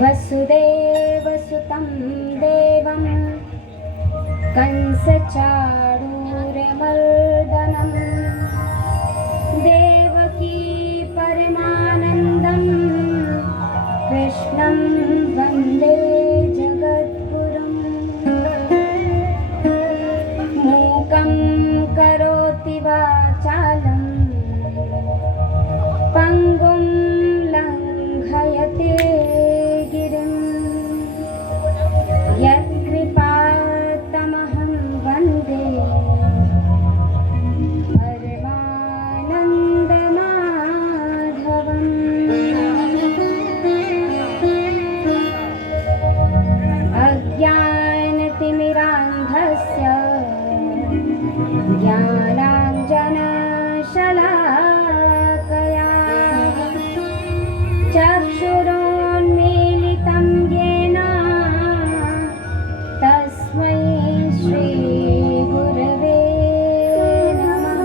वसुदेवसुतं देवं कंसचाणूरमर्दनं देवकी परमानन्दं कृष्णं वन्दे जगद्गुरुं मूकं करोति वाचालं पङ्गुं लङ्घयते यत्कृपातमहं वन्दे परमानन्दमाधवम्। अज्ञानतिमिरान्धस्य ज्ञानाञ्जनशलाकया चक्षुरोन्मीलितं येन तस्मै श्रीगुरवे नमः।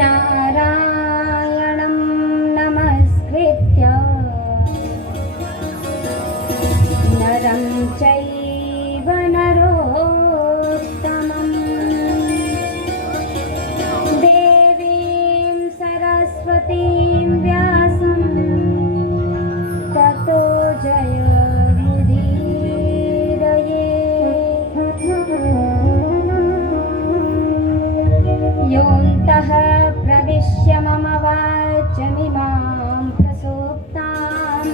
नारायणं नमस्कृत्य नरं चैव नरोत्तमं देवीं सरस्वतीं व्यासं ततो जयमुदीरये। योऽन्तः प्रविश्य मम वाचमिमां प्रसुप्तां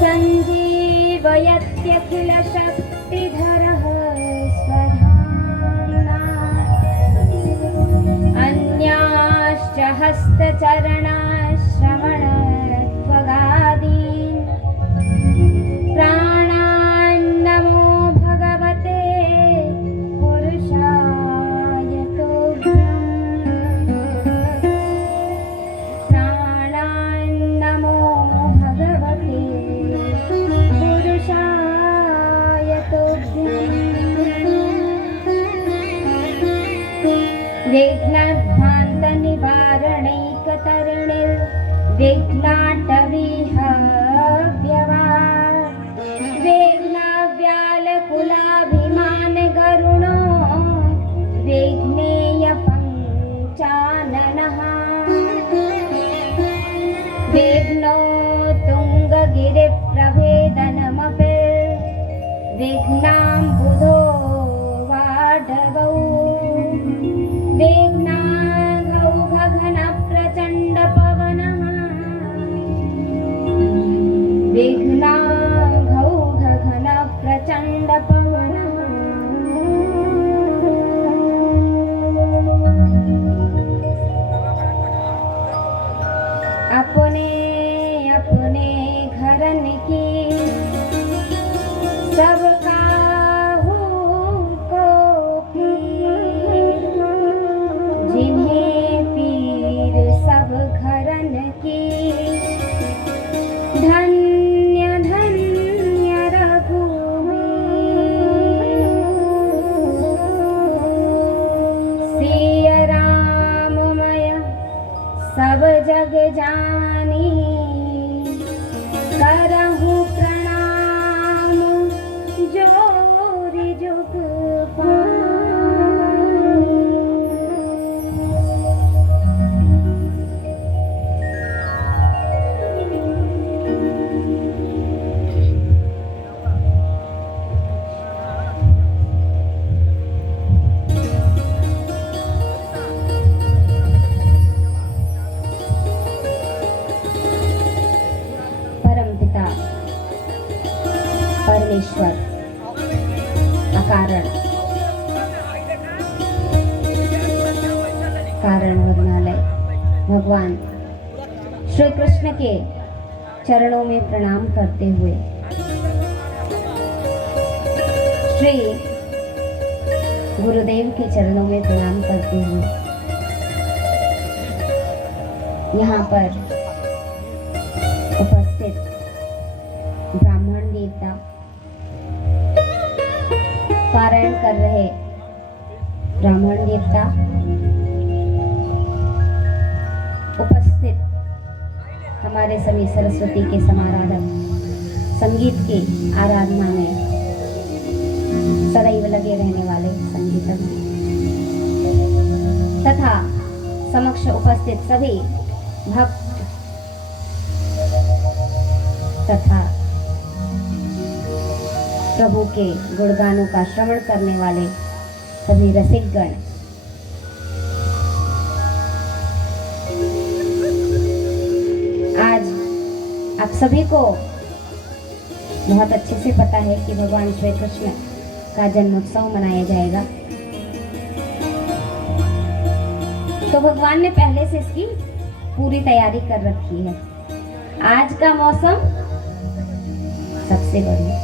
सञ्जीवयत्यखिलशक्तिधरः स्वधाम्ना अन्याश्च हस्तचरणाश्रवणत्वगादीन् प्राणान्नमो भगवते पुरुषाय तुभ्यम्। प्राणान्नमो भगवते पुरुषाय तुभ्यम्। विघ्नाटवीहव्यवान् विघ्नव्यालकुलाभिमानगरुणो विघ्नेयपञ्चाननः विघ्नो तुङ्गगिरिप्रभेदनमपि विघ्नाम्बुधो वाढवौ विघ्नाघौघघनप्रचण्डपवनः विघ्नाघौघघनप्रचण्डपवनः अपने अपने घरन की सब काहू को जिन्हें पीर सब घरन की धन्य धन्य रघुवीर। सिय राममय सब जग जानी करहु प्रणाम जोरि जुग परमेश्वर अकारण कारण वर्णालय भगवान श्री कृष्ण के चरणों में प्रणाम करते हुए श्री गुरुदेव के चरणों में प्रणाम करते हुए यहाँ पर ब्राह्मण देवता, उपस्थित हमारे सभी सरस्वती के समाराधक, संगीत की आराधना में सदैव लगे रहने वाले संगीतज्ञ तथा समक्ष उपस्थित सभी भक्त तथा प्रभु के गुणगानों का श्रवण करने वाले सभी रसिकगण, आज आप सभी को बहुत अच्छे से पता है कि भगवान श्री कृष्ण का जन्मोत्सव मनाया जाएगा। तो भगवान ने पहले से इसकी पूरी तैयारी कर रखी है। आज का मौसम सबसे बढ़िया,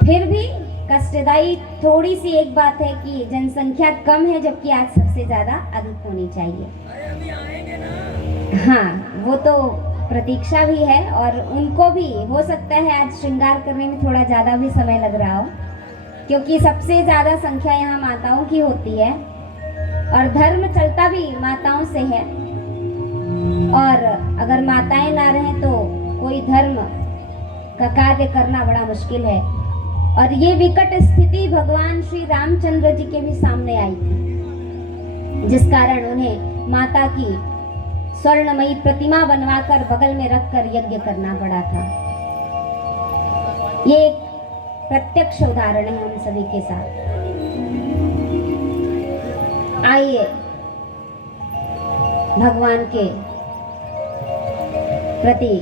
फिर भी कष्टदायी थोड़ी सी एक बात है कि जनसंख्या कम है, जबकि आज सबसे ज्यादा अधिक होनी चाहिए। हाँ, वो तो प्रतीक्षा भी है और उनको भी हो सकता है आज श्रृंगार करने में थोड़ा ज्यादा भी समय लग रहा हो, क्योंकि सबसे ज्यादा संख्या यहाँ माताओं की होती है और धर्म चलता भी माताओं से है। और अगर माताएं ना रहें तो कोई धर्म का कार्य करना बड़ा मुश्किल है। और ये विकट स्थिति भगवान श्री रामचंद्र जी के भी सामने आई थी, जिस कारण उन्हें माता की स्वर्णमयी प्रतिमा बनवाकर बगल में रखकर यज्ञ करना पड़ा था। ये एक प्रत्यक्ष उदाहरण है हम सभी के साथ। आइए भगवान के प्रति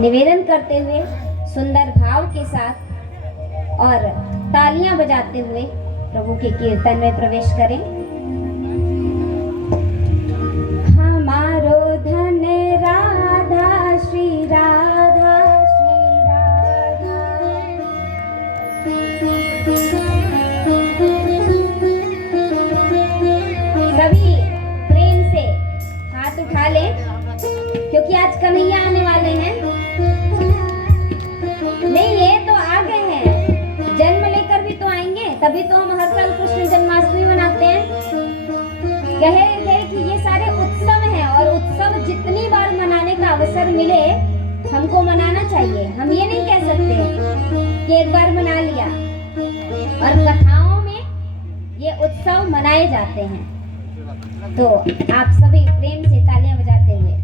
निवेदन करते हुए सुंदर भाव के साथ और तालियां बजाते हुए प्रभु के कीर्तन में प्रवेश करें। हमारो धन राधा श्री राधा श्री राधा, सभी प्रेम से हाथ उठा लें, क्योंकि आज कन्हैया आने वाले हैं। नहीं, ये तो आ गए हैं, जन्म लेकर भी तो आएंगे, तभी तो हम हर साल कृष्ण जन्माष्टमी मनाते हैं। कहे थे कि ये सारे उत्सव हैं और उत्सव जितनी बार मनाने का अवसर मिले हमको मनाना चाहिए। हम ये नहीं कह सकते कि एक बार मना लिया। और कथाओं में ये उत्सव मनाए जाते हैं। तो आप सभी प्रेम से तालियां बजाते हुए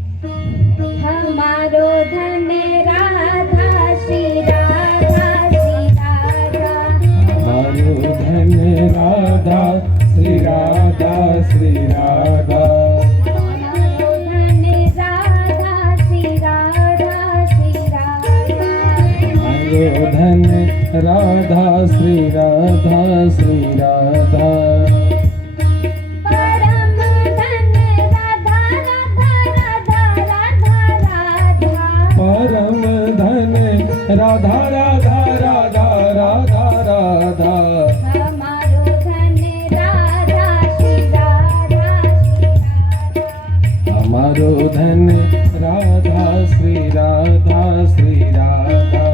हमारो धन राधा श्री राधा श्री राधा, हमारो धन राधा श्री राधा श्री राधा, हमारो धन राधा श्री राधा श्री राधा, हमारो धन राधा श्री राधा श्री राधा, परम धन राधा राधा राधा राधा राधा, परम धन राधा राधा राधा राधा राधा, हमारो धन राधा श्री राधा श्री राधा, हमारो धन राधा श्री राधा श्री राधा।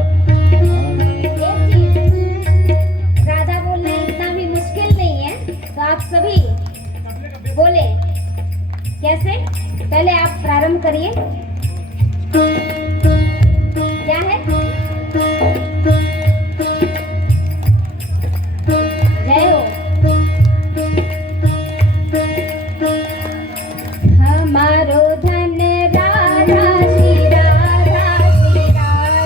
एक चीज, राधा बोलना इतना भी मुश्किल नहीं है, तो आप सभी बोले। कैसे? पहले आप प्रारंभ करिए। क्या है? जय हो। हमारो धन राधा श्री राधा श्री राधा,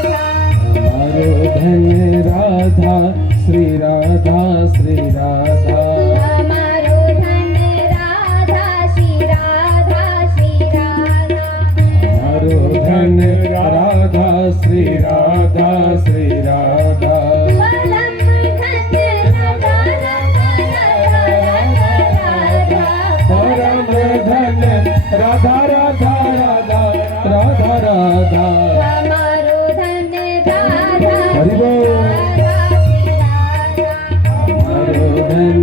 हमारो धन राधा श्री राधा श्री राधा, हमारो धन राधा श्री राधा श्री राधा, हमारो धन राधा श्री राधा श्री राधा, परम धन राधा राधा राधा राधा परम धन राधा राधा राधा राधा, हमारो धन राधा हरि बोल। राधा श्री राधा, हमारो धन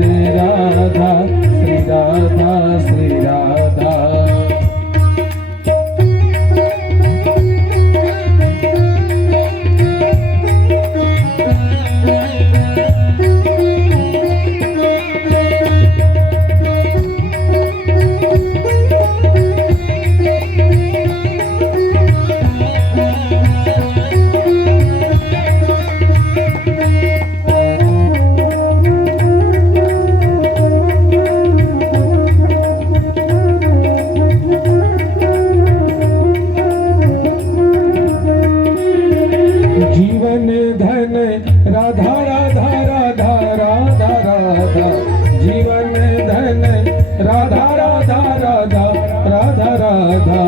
राधा,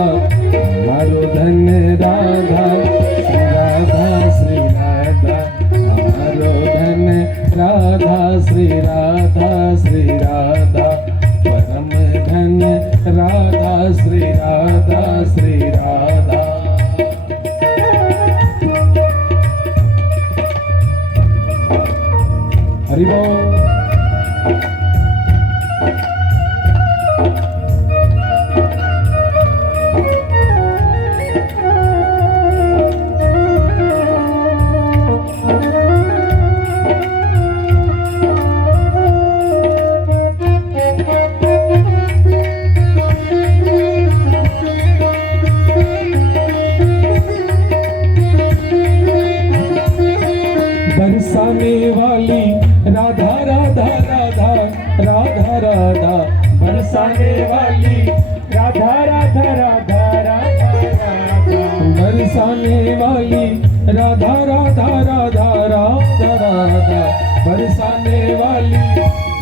हमारो धन्य राधा श्री राधा, हमारो धन्य राधा श्री राधा, परम धन्य राधा श्री राधा। हरि बोल। बरसाने वाली राधा राधा राधा राधा राधा, बरसाने वाली राधा राधा राधा राधा राधा, बरसाने वाली राधा राधा राधा राधा राधा, बरसाने वाली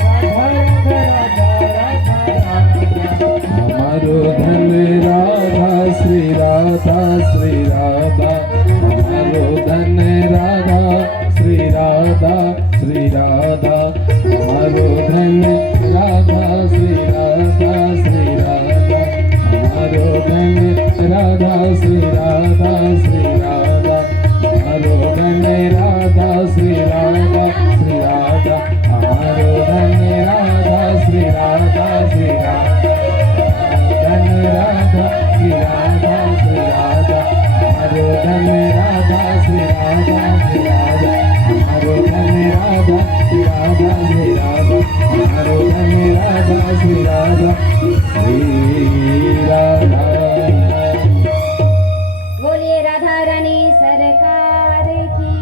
राधा राधा राधा राधा राधा। हमारो धन राधा श्री राधा, हमारो धन राधा श्री राधा, हमारो धन राधा श्री राधा, हमारो धन राधा श्री राधा, हमारो धन राधा श्री राधा, हमारो धन राधा श्री राधा, धन राधा श्री राधा, हमारो धन राधा श्री राधा, हमारो धन राधा श्री राधा, हमारो धन राधा श्री राधा, श्री राधा। बोलिए राधा रानी सरकार की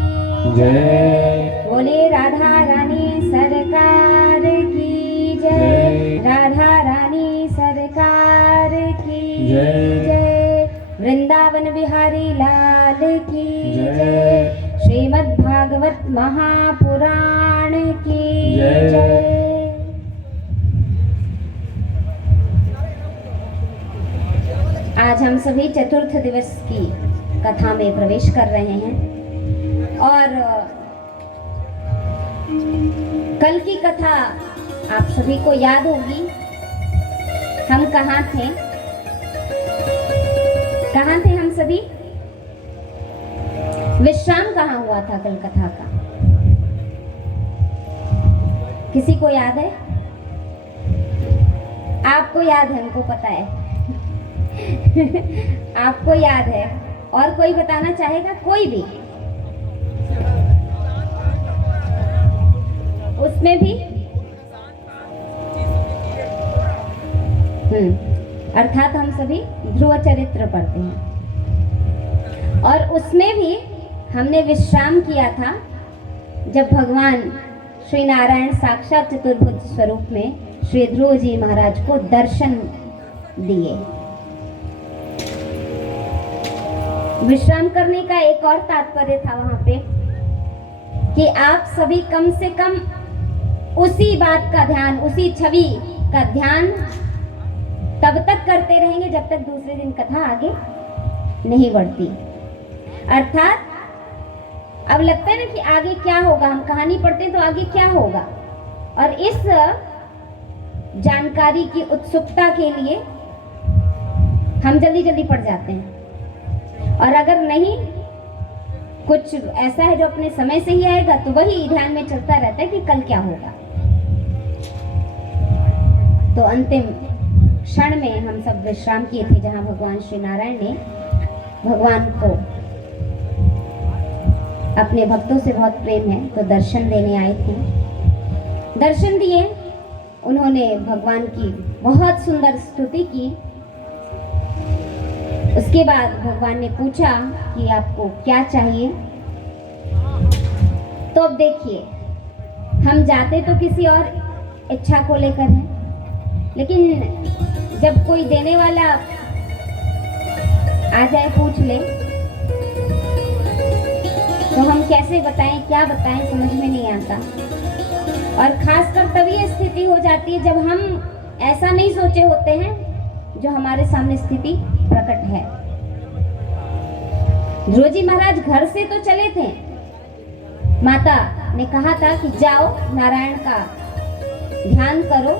जय, बोलिए राधा रानी सरकार की जय, राधा रानी सरकार की जय, वृंदावन बिहारी लाल की जय, श्रीमद् भागवत महापुराण की जय। आज हम सभी चतुर्थ दिवस की कथा में प्रवेश कर रहे हैं और कल की कथा आप सभी को याद होगी। हम कहाँ थे हम सभी? विश्राम कहाँ हुआ था कल कथा का? किसी को याद है? आपको याद है, हमको पता है। आपको याद है। और कोई बताना चाहेगा? कोई भी? उसमें भी अर्थात हम सभी ध्रुव चरित्र पढ़ते हैं और उसमें भी हमने विश्राम किया था जब भगवान श्री नारायण साक्षात चतुर्भुज स्वरूप में श्री ध्रुव जी महाराज को दर्शन दिए। विश्राम करने का एक और तात्पर्य था वहां पे कि आप सभी कम से कम उसी बात का ध्यान, उसी छवि का ध्यान तब तक करते रहेंगे जब तक दूसरे दिन कथा आगे नहीं बढ़ती। अर्थात अब लगता है ना कि आगे क्या होगा, हम कहानी पढ़ते हैं तो आगे क्या होगा, और इस जानकारी की उत्सुकता के लिए हम जल्दी जल्दी पढ़ जाते हैं, और अगर नहीं कुछ ऐसा है जो अपने समय से ही आएगा तो वही ध्यान में चलता रहता है कि कल क्या होगा। तो अंतिम क्षण में हम सब विश्राम किए थे जहां भगवान श्री नारायण ने भगवान को, अपने भक्तों से बहुत प्रेम है तो दर्शन देने आए थे। दर्शन दिए, उन्होंने भगवान की बहुत सुंदर स्तुति की। उसके बाद भगवान ने पूछा कि आपको क्या चाहिए। तो अब देखिए, हम जाते तो किसी और इच्छा को लेकर हैं, लेकिन जब कोई देने वाला आ जाए, पूछ ले, तो हम कैसे बताएं, क्या बताएं, समझ में नहीं आता। और खासकर तभी स्थिति हो जाती है जब हम ऐसा नहीं सोचे होते हैं जो हमारे सामने स्थिति प्रकट है। ध्रुव जी महाराज घर से तो चले थे, माता ने कहा था कि जाओ नारायण का ध्यान करो,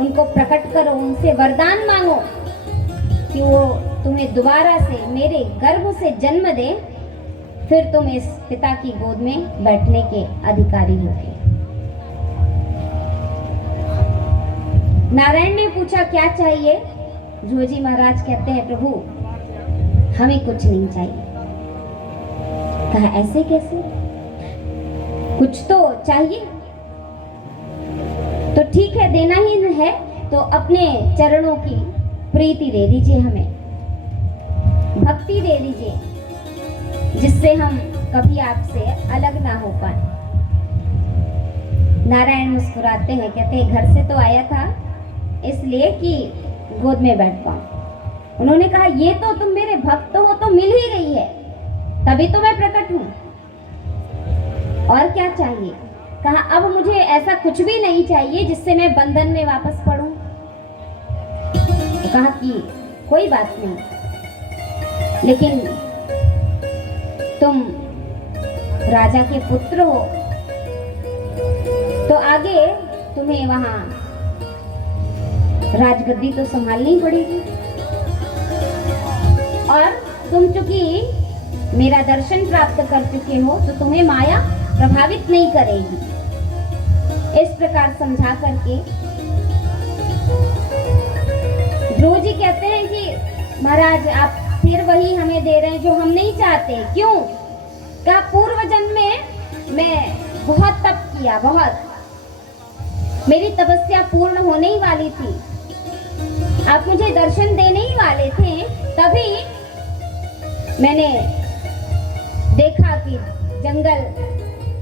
उनको प्रकट करो, उनसे वरदान मांगो कि वो तुम्हें दोबारा से मेरे गर्भ से जन्म दे, फिर तुम इस पिता की गोद में बैठने के अधिकारी होगे। नारायण ने पूछा क्या चाहिए? ध्रुव जी महाराज कहते हैं प्रभु हमें कुछ नहीं चाहिए। कहा ऐसे कैसे, कुछ तो चाहिए। तो ठीक है, देना ही है तो अपने चरणों की प्रीति दे दीजिए, हमें भक्ति दे दीजिए, जिससे हम कभी आपसे अलग ना हो पाए। नारायण मुस्कुराते हैं, कहते हैं घर से तो आया था इसलिए कि गोद में बैठ पाऊं। उन्होंने कहा ये तो तुम मेरे भक्त हो तो मिल ही गई है, तभी तो मैं प्रकट हूं, और क्या चाहिए? कहा अब मुझे ऐसा कुछ भी नहीं चाहिए जिससे मैं बंधन में वापस पड़ूं। कहा कि कोई बात नहीं, लेकिन तुम राजा के पुत्र हो तो आगे तुम्हें वहां राजगद्दी तो संभालनी पड़ेगी, और तुम चूंकि मेरा दर्शन प्राप्त कर चुके हो तो तुम्हें माया प्रभावित नहीं करेगी। इस प्रकार समझा करके ध्रुव जी कहते हैं कि महाराज आप फिर वही हमें दे रहे हैं जो हम नहीं चाहते। क्यों? कहा पूर्व जन्म में मैं बहुत तप किया, बहुत मेरी तपस्या पूर्ण होने ही वाली थी, आप मुझे दर्शन देने ही वाले थे, तभी मैंने देखा कि जंगल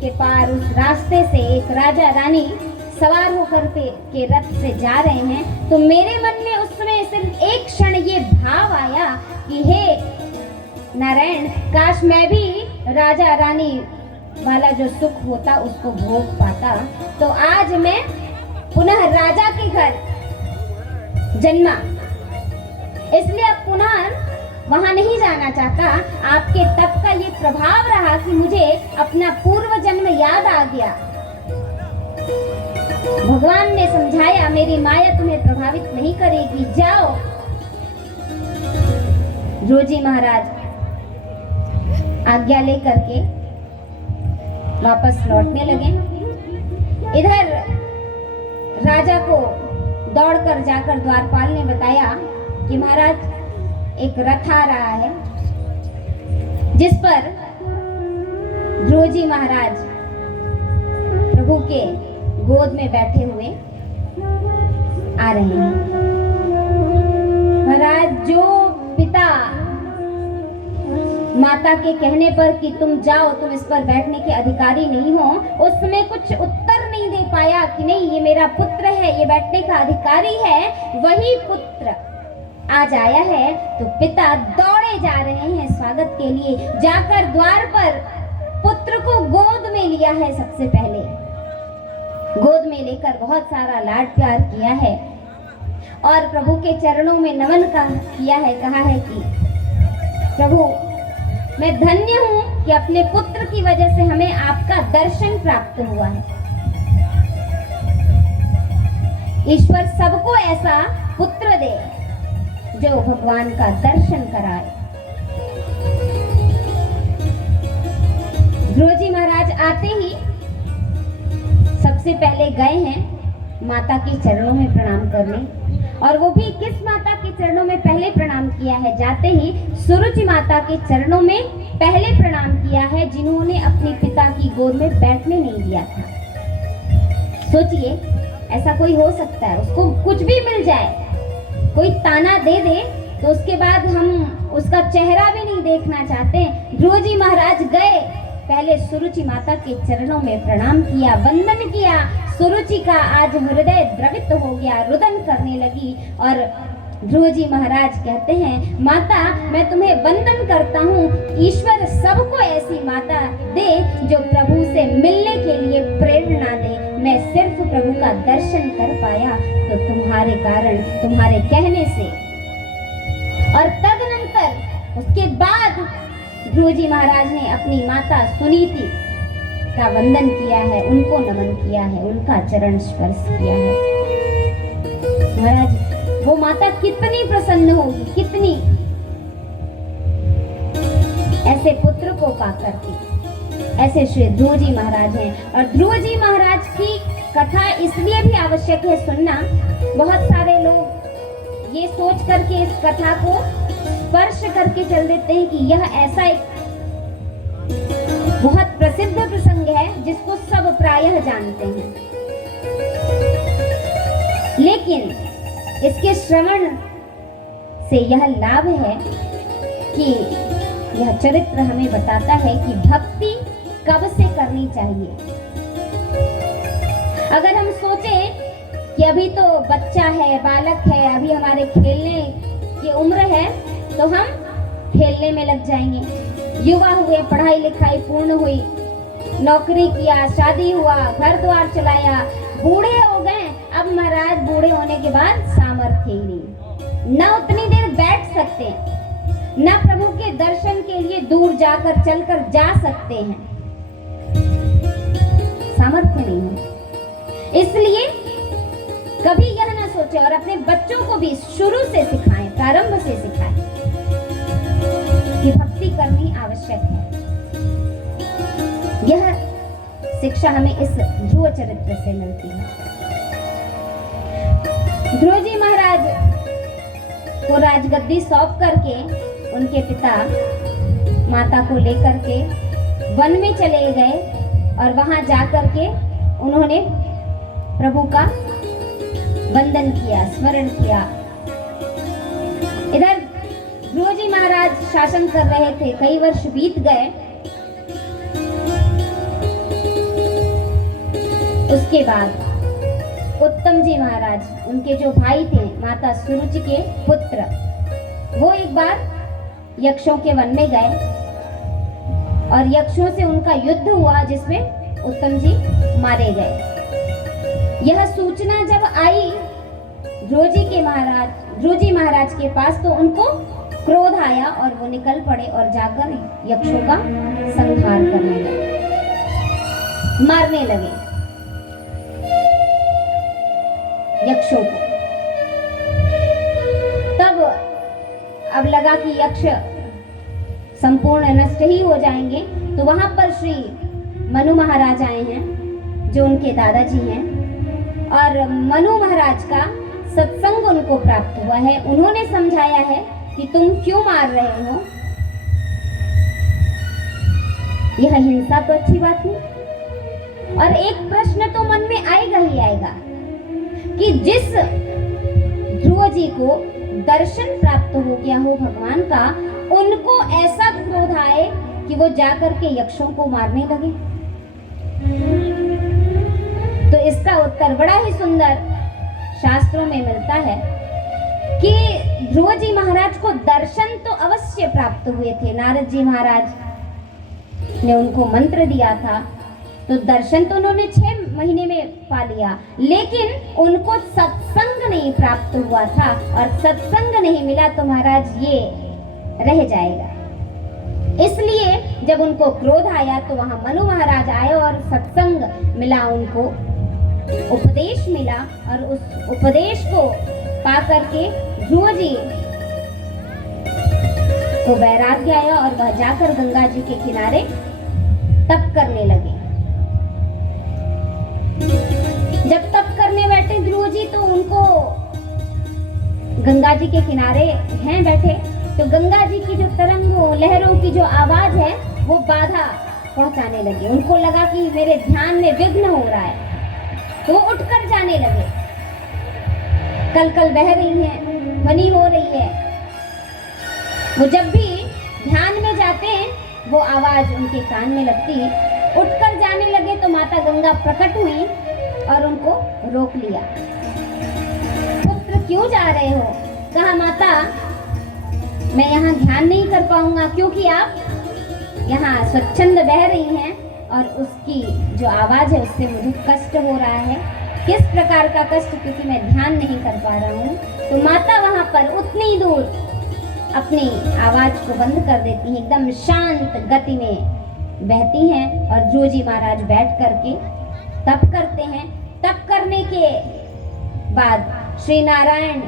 के पार उस रास्ते से एक राजा रानी सवार होकर के रथ से जा रहे हैं, तो मेरे मन में उस समय सिर्फ एक क्षण ये भाव आया कि हे नारायण, काश मैं भी राजा रानी वाला जो सुख होता उसको भोग पाता, तो आज मैं पुनः राजा के घर जन्मा, इसलिए अब पुनः वहां नहीं जाना चाहता। आपके तप का ये प्रभाव रहा कि मुझे अपना पूर्व जन्म याद आ गया। भगवान ने समझाया मेरी माया तुम्हें प्रभावित नहीं करेगी, जाओ। ध्रुव जी महाराज आज्ञा लेकर के वापस लौटने लगे। इधर राजा को दौड़कर जाकर द्वारपाल ने बताया कि महाराज एक रथ आ रहा है जिस पर ध्रुव जी महाराज प्रभु के गोद में बैठे हुए आ रहे हैं। महाराज जो पिता माता के कहने पर कि तुम जाओ, तुम इस पर बैठने के अधिकारी नहीं हो, उस समय कुछ उत्तर नहीं दे पाया कि नहीं ये मेरा पुत्र है, ये बैठने का अधिकारी है, वही पुत्र आज आया है, तो पिता दौड़े जा रहे हैं स्वागत के लिए। जाकर द्वार पर पुत्र को गोद में लिया है, सबसे पहले गोद में लेकर बहुत सारा लाड प्यार किया है और प्रभु के चरणों में नमन किया है। कहा है कि प्रभु मैं धन्य हूं कि अपने पुत्र की वजह से हमें आपका दर्शन प्राप्त हुआ है। ईश्वर सबको ऐसा पुत्र दे जो भगवान का दर्शन कराए। ध्रुव जी महाराज आते ही सबसे पहले गए हैं माता के चरणों में प्रणाम करने, और वो भी किस माता के चरणों में पहले प्रणाम किया है? जाते ही सुरुचि माता के चरणों में पहले प्रणाम किया है, जिन्होंने अपने पिता की गोद में बैठने नहीं दिया था। सोचिए ऐसा कोई हो सकता है? उसको कुछ भी मिल जाए, कोई ताना दे दे तो उसके बाद हम उसका चेहरा भी नहीं देखना चाहते। ध्रुव जी महाराज गए, पहले सुरुचि माता के चरणों में प्रणाम किया, वंदन किया। सुरुचि का आज हृदय द्रवित हो गया, रुदन करने लगी, और ध्रुव जी महाराज कहते हैं माता मैं तुम्हें वंदन करता हूँ, ईश्वर सबको ऐसी माता दे जो प्रभु से मिलने के लिए प्रेरणा दे। मैं सिर्फ प्रभु का दर्शन कर पाया तो तुम्हारे कारण, तुम्हारे कहने से और तदनंतर उसके बाद ध्रुव जी महाराज ने अपनी माता सुनीति का वंदन किया है, उनको नमन किया है, उनका चरण स्पर्श किया है। महाराज वो माता कितनी प्रसन्न होगी, कितनी, ऐसे पुत्र को पाकर के। ऐसे श्री ध्रुव जी महाराज हैं। और ध्रुव जी महाराज की कथा इसलिए भी आवश्यक है सुनना। बहुत सारे लोग ये सोच करके इस कथा को स्पर्श करके चल देते हैं कि यह ऐसा एक बहुत प्रसिद्ध प्रसंग है जिसको सब प्रायः जानते हैं, लेकिन इसके श्रवण से यह लाभ है कि यह चरित्र हमें बताता है कि भक्ति कब से करनी चाहिए। अगर हम सोचें कि अभी तो बच्चा है, बालक है, अभी हमारे खेलने की उम्र है, तो हम खेलने में लग जाएंगे। युवा हुए, पढ़ाई लिखाई पूर्ण हुई, नौकरी किया, शादी हुआ, घर द्वार चलाया, बूढ़े हो गए। अब महाराज बूढ़े होने के बाद सामर्थ्य ही नहीं, ना उतनी देर बैठ सकते, ना प्रभु के दर्शन के लिए दूर जाकर चलकर जा सकते हैं, सामर्थ्य नहीं है। इसलिए कभी यह ना सोचे और अपने बच्चों को भी शुरू से सिखाएं, प्रारंभ से सिखाएं कि भक्ति करनी आवश्यक है। यह शिक्षा हमें इस ध्रुव चरित्र से मिलती है। ध्रुव जी महाराज को राजगद्दी सौंप करके उनके पिता माता को लेकर के वन में चले गए और वहां जाकर के उन्होंने प्रभु का वंदन किया, स्मरण किया। इधर ध्रुव जी महाराज शासन कर रहे थे, कई वर्ष बीत गए। उसके बाद उत्तम जी महाराज, उनके जो भाई थे माता सुरुचि के पुत्र, वो एक बार यक्षों के वन में गए और यक्षों से उनका युद्ध हुआ जिसमें उत्तम जी मारे गए। यह सूचना जब आई ध्रुव जी महाराज के पास, तो उनको क्रोध आया और वो निकल पड़े और जाकर यक्षों का संहार करने लगे, मारने लगे यक्षों को। तब अब लगा कि यक्ष संपूर्ण नष्ट ही हो जाएंगे, तो वहां पर श्री मनु महाराज आए हैं जो उनके दादाजी हैं, और मनु महाराज का सत्संग उनको प्राप्त हुआ है। उन्होंने समझाया है कि तुम क्यों मार रहे हो, यह हिंसा तो अच्छी बात नहीं। और एक प्रश्न तो मन में आएगा ही आएगा कि जिस ध्रुव जी को दर्शन प्राप्त हो गया हो भगवान का, उनको ऐसा क्रोध आए कि वो जाकर के यक्षों को मारने लगे। तो इसका उत्तर बड़ा ही सुंदर शास्त्रों में मिलता है कि ध्रुव जी महाराज को दर्शन तो अवश्य प्राप्त हुए थे। नारद जी महाराज ने उनको मंत्र दिया था, तो दर्शन तो उन्होंने 6 महीने में पा लिया, लेकिन उनको सत्संग नहीं प्राप्त हुआ था, और सत्संग नहीं मिला तो महाराज ये रह जाएगा। इसलिए जब उनको क्रोध आया तो वहां मनु महाराज आए और सत्संग मिला, उनको उपदेश मिला, और उस उपदेश को पा करके ध्रुव जी को वैराग्य आया और वह जाकर गंगा जी के किनारे तप करने लगे। जब तप करने बैठे ध्रुव जी, तो उनको गंगा जी के किनारे हैं बैठे, तो गंगा जी की जो तरंगों, लहरों की जो आवाज है वो बाधा पहुंचाने लगी। उनको लगा कि मेरे ध्यान में विघ्न हो रहा है, तो वो उठकर जाने लगे। कलकल बह रही है, ध्वनि हो रही है। वो जब भी ध्यान में जाते हैं वो आवाज उनके कान में लगती, उठकर जाने लगे तो माता गंगा प्रकट हुई और उनको रोक लिया। पुत्र क्यों जा रहे हो? कहा माता मैं यहाँ ध्यान नहीं कर पाऊंगा, क्योंकि आप यहाँ स्वच्छंद बह रही हैं और उसकी जो आवाज है उससे मुझे कष्ट हो रहा है। किस प्रकार का कष्ट? क्योंकि मैं ध्यान नहीं कर पा रहा हूँ। तो माता वहां पर उतनी दूर अपनी आवाज को बंद कर देती हैं, एकदम शांत गति में बहती हैं और ध्रुव जी महाराज बैठ करके तप करते हैं। तप करने के बाद श्री नारायण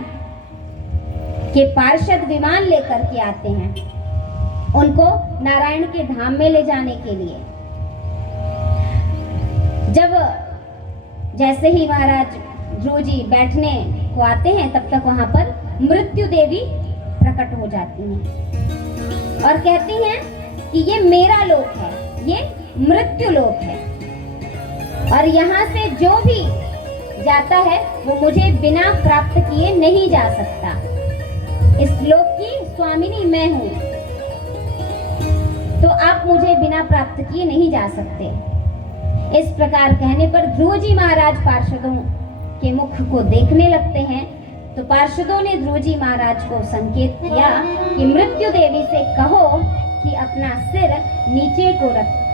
के पार्षद विमान लेकर के आते हैं उनको नारायण के धाम में ले जाने के लिए। जब जैसे ही महाराज ध्रुव जी बैठने को आते हैं तब तक वहां पर मृत्यु देवी प्रकट हो जाती हैं और कहती हैं कि ये मेरा लोक है, ये मृत्यु लोक है और यहाँ से जो भी जाता है वो मुझे बिना प्राप्त किए नहीं जा सकता। इस लोक की स्वामिनी मैं हूँ, तो आप मुझे बिना प्राप्त किए नहीं जा सकते। इस प्रकार कहने पर ध्रुव जी महाराज पार्षदों के मुख को देखने लगते हैं। तो पार्षदों ने ध्रुव जी महाराज को संकेत किया कि मृत्यु देवी से कहो कि अपना सिर नीचे को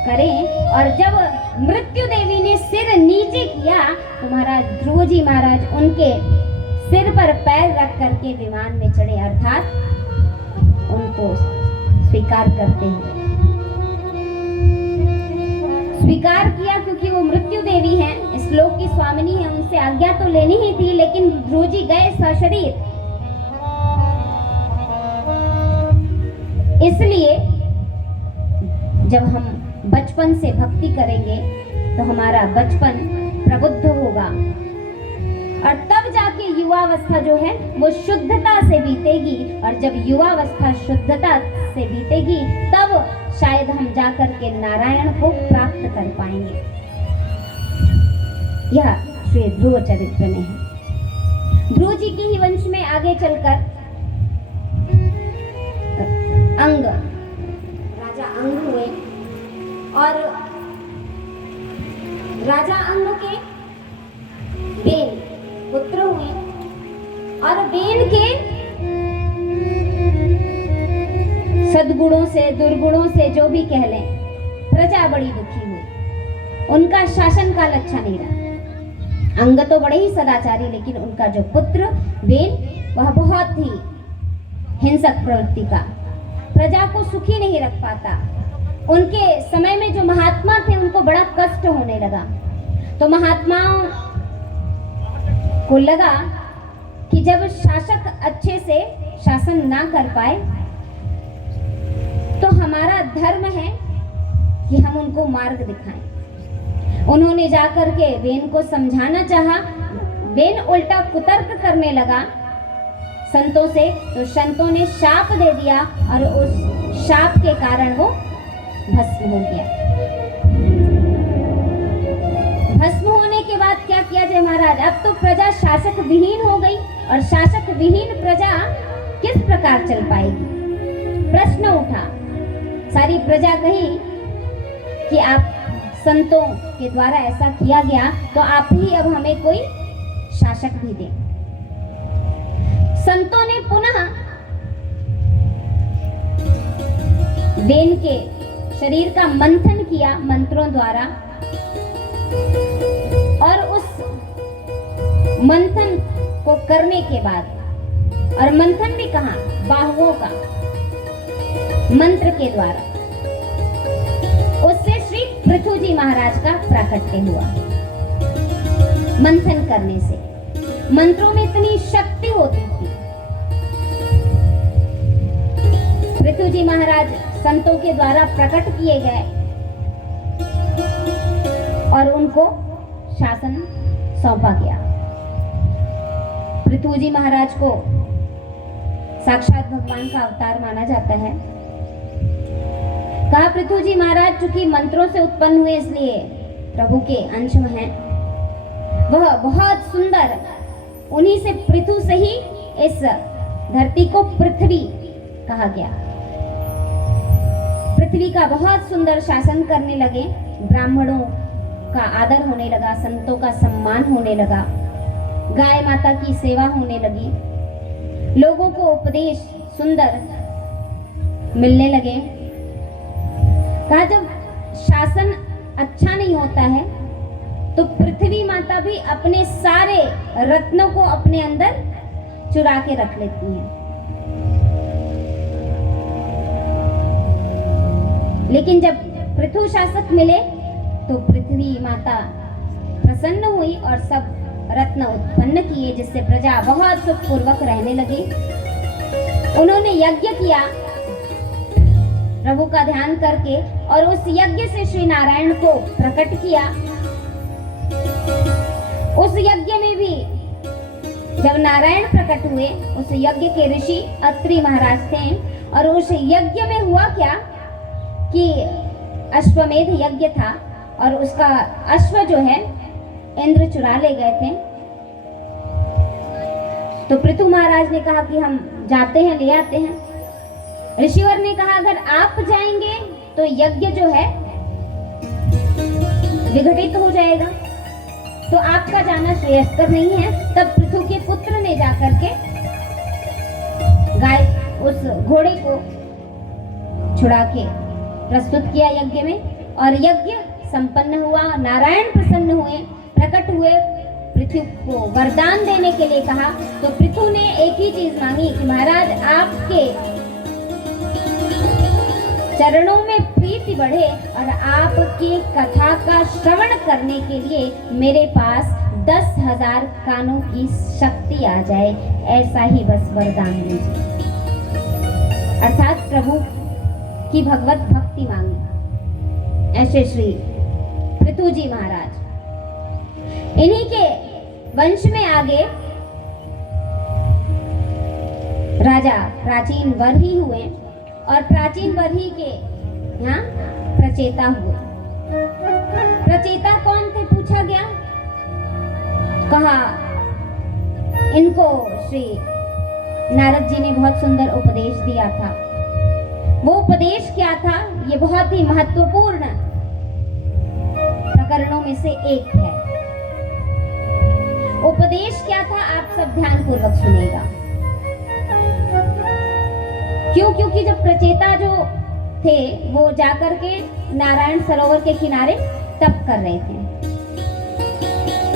करें। और जब मृत्यु देवी ने सिर नीचे किया तो महाराज ध्रुव जी महाराज उनके सिर पर पैर रख करके विमान में चढ़े, अर्थात उनको स्वीकार करते हुए। स्वीकार किया क्योंकि वो मृत्यु देवी हैं, इस लोक की स्वामिनी है, उनसे आज्ञा तो लेनी ही थी, लेकिन ध्रुव जी गए सशरीर। इसलिए जब हम बचपन से भक्ति करेंगे तो हमारा बचपन प्रबुद्ध होगा और तब जाके युवावस्था जो है वो शुद्धता से बीतेगी। और जब युवावस्था शुद्धता से बीतेगी तब शायद हम जाकर के नारायण को प्राप्त कर पाएंगे। यह श्री ध्रुव चरित्र में है। ध्रुव जी के ही वंश में आगे चलकर अंग राजा अंग हुए और राजा अंग के बेन पुत्र हुए और बेन के सद्गुणों से दुर्गुणों से जो भी कह लें प्रजा बड़ी दुखी हुई, उनका शासन काल अच्छा नहीं रहा। अंग तो बड़े ही सदाचारी, लेकिन उनका जो पुत्र बेन वह बहुत ही हिंसक प्रवृत्ति का, प्रजा को सुखी नहीं रख पाता। उनके समय में जो महात्मा थे उनको बड़ा कष्ट होने लगा। तो महात्माओं को लगा कि जब शासक अच्छे से शासन ना कर पाए तो हमारा धर्म है कि हम उनको मार्ग दिखाएं। उन्होंने जाकर के बेन को समझाना चाहा, बेन उल्टा कुतर्क करने लगा संतों से, तो संतों ने शाप दे दिया और उस शाप के कारण वो भस्म हो गया। भस्म होने के बाद क्या किया जाए महाराज? अब तो प्रजा शासक विहीन हो गई और शासक विहीन प्रजा किस प्रकार चल पाएगी? प्रश्न उठा। सारी प्रजा कही कि आप संतों के द्वारा ऐसा किया गया तो आप ही अब हमें कोई शासक भी दें। संतों ने पुनः बेन के शरीर का मंथन किया मंत्रों द्वारा और उस मंथन को करने के बाद, और मंथन भी कहा बाहुओं का मंत्र के द्वारा, उससे श्री पृथु जी महाराज का प्राकट्य हुआ। मंथन करने से मंत्रों में इतनी शक्ति होती थी। पृथु जी महाराज संतों के द्वारा प्रकट किए गए और उनको शासन सौंपा गया। पृथु जी महाराज को साक्षात भगवान का अवतार माना जाता है। कहा पृथु जी महाराज चूंकि मंत्रों से उत्पन्न हुए इसलिए प्रभु के अंश में हैं। वह बहुत सुंदर, उन्हीं से पृथु से ही इस धरती को पृथ्वी कहा गया। पृथ्वी का बहुत सुंदर शासन करने लगे, ब्राह्मणों का आदर होने लगा, संतों का सम्मान होने लगा, गाय माता की सेवा होने लगी, लोगों को उपदेश सुंदर मिलने लगे। कहा जब शासन अच्छा नहीं होता है तो पृथ्वी माता भी अपने सारे रत्नों को अपने अंदर चुरा के रख लेती हैं। लेकिन जब पृथु शासक मिले तो पृथ्वी माता प्रसन्न हुई और सब रत्न उत्पन्न किए, जिससे प्रजा बहुत सुखपूर्वक रहने लगी। उन्होंने यज्ञ किया प्रभु का ध्यान करके, और उस यज्ञ से श्री नारायण को प्रकट किया। उस यज्ञ में भी जब नारायण प्रकट हुए, उस यज्ञ के ऋषि अत्रि महाराज थे, और उस यज्ञ में हुआ क्या कि अश्वमेध यज्ञ था, और उसका अश्व जो है इंद्र चुरा ले गए थे। तो पृथु महाराज ने कहा कि हम जाते हैं, ले आते हैं। ऋषिवर ने कहा अगर आप जाएंगे तो यज्ञ जो है विघटित हो जाएगा, तो आपका जाना श्रेयस्कर नहीं है। तब पृथु के पुत्र ने जाकर के गाय उस घोड़े को छुड़ा के प्रस्तुत किया यज्ञ में, और यज्ञ संपन्न हुआ। नारायण प्रसन्न हुए, प्रकट हुए, पृथु को वरदान देने के लिए कहा। तो पृथु ने एक ही चीज मांगी कि महाराज आपके चरणों में प्रीति बढ़े और आपकी कथा का श्रवण करने के लिए मेरे पास 10,000 कानों की शक्ति आ जाए, ऐसा ही बस वरदान दीजिए। अर्थात प्रभु की भगवत भक्ति मांगी। ऐसे श्री पृथु जी महाराज, इन्हीं के वंश में आगे राजा प्राचीन बरही हुए, और प्राचीन बरही के यहाँ प्रचेता हुए। प्रचेता कौन थे पूछा गया, कहा इनको श्री नारद जी ने बहुत सुंदर उपदेश दिया था। वो उपदेश क्या था, ये बहुत ही महत्वपूर्ण प्रकरणों में से एक है। उपदेश क्या था, आप सब ध्यान पूर्वक सुनेगा। क्यों? क्योंकि जब प्रचेता जो थे वो जाकर के नारायण सरोवर के किनारे तप कर रहे थे।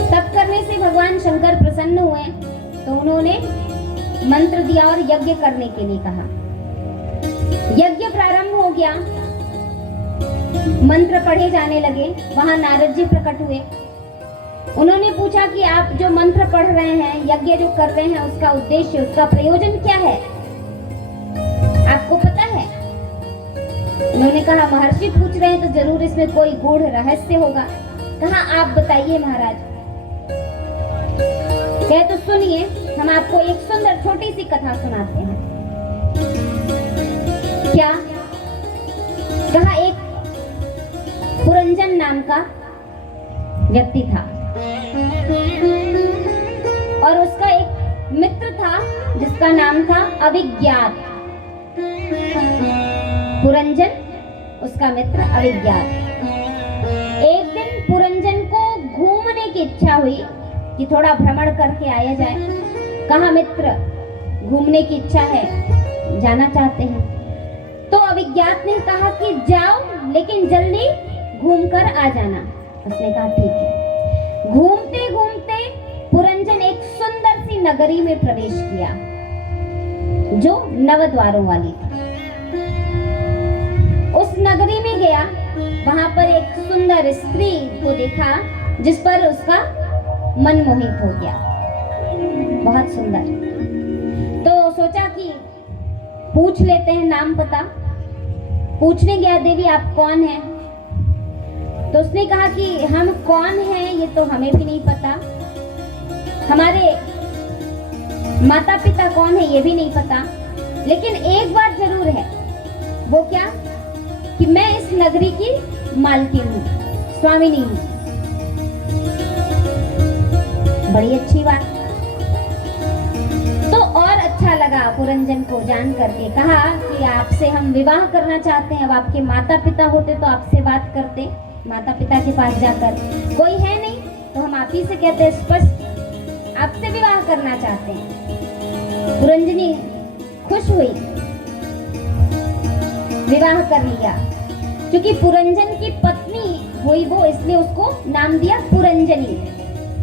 तप करने से भगवान शंकर प्रसन्न हुए, तो उन्होंने मंत्र दिया और यज्ञ करने के लिए कहा। यज्ञ प्रारंभ हो गया, मंत्र पढ़े जाने लगे। वहां नारद जी प्रकट हुए। उन्होंने पूछा कि आप जो मंत्र पढ़ रहे हैं, यज्ञ जो कर रहे हैं, उसका उद्देश्य, उसका प्रयोजन क्या है, आपको पता है? उन्होंने कहा महर्षि पूछ रहे हैं तो जरूर इसमें कोई गूढ़ रहस्य होगा। कहा आप बताइए महाराज। कहे तो सुनिए, हम आपको एक सुंदर छोटी सी कथा सुनाते हैं। क्या? कहा एक पुरंजन नाम का व्यक्ति था, और उसका एक मित्र था जिसका नाम था अविज्ञात। पुरंजन, उसका मित्र अविज्ञात। एक दिन पुरंजन को घूमने की इच्छा हुई कि थोड़ा भ्रमण करके आया जाए। कहा मित्र घूमने की इच्छा है, जाना चाहते हैं। तो अविज्ञात ने कहा कि जाओ, लेकिन जल्दी घूम कर आ जाना। उसने कहा ठीक है। घूमते घूमते पुरंजन एक सुंदर सी नगरी में प्रवेश किया जो नवद्वारों वाली थी। उस नगरी में गया, वहां पर एक सुंदर स्त्री को देखा जिस पर उसका मन मोहित हो गया, बहुत सुंदर। तो सोचा कि पूछ लेते हैं नाम पता। पूछने गया, देवी आप कौन हैं? तो उसने कहा कि हम कौन हैं ये तो हमें भी नहीं पता, हमारे माता पिता कौन है ये भी नहीं पता, लेकिन एक बात जरूर है। वो क्या? कि मैं इस नगरी की मालकिन हूँ, स्वामिनी हूँ। बड़ी अच्छी बात। तो और अच्छा लगा पुरंजन को जान करके। कहा कि आपसे हम विवाह करना चाहते हैं। अब आपके माता पिता होते तो आपसे बात करते, माता पिता के पास जाकर। कोई है नहीं तो हम आप ही से कहते स्पष्ट आपसे विवाह करना चाहते हैं। पुरंजनी खुश हुई, विवाह कर लिया। क्योंकि पुरंजन की पत्नी हुई वो, इसलिए उसको नाम दिया पुरंजनी,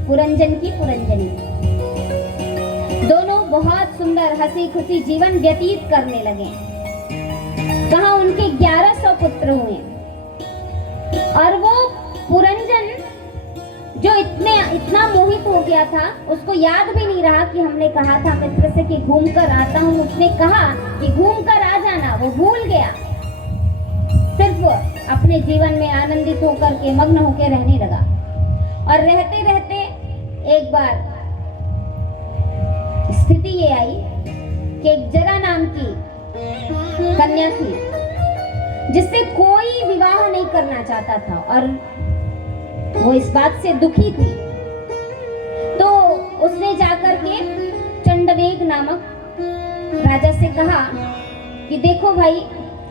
पुरंजन की पुरंजनी। दोनों बहुत सुंदर हंसी खुशी जीवन व्यतीत करने लगे। कहा उनके 1100 पुत्र हुए। और वो पुरंजन जो इतना मोहित हो गया था, उसको याद भी नहीं रहा कि हमने कहा था मित्र से कि घूम कर आता हूँ। उसने कहा कि घूम कर आ जाना, वो भूल गया। सिर्फ अपने जीवन में आनंदित होकर के मग्न होकर रहने लगा। और रहते रहते एक बार स्थिति ये आई कि एक जरा नाम की कन्या थी जिससे कोई विवाह नहीं करना चाहता था, और वो इस बात से दुखी थी। तो उसने जाकर के चंडवेग नामक राजा से कहा कि देखो भाई,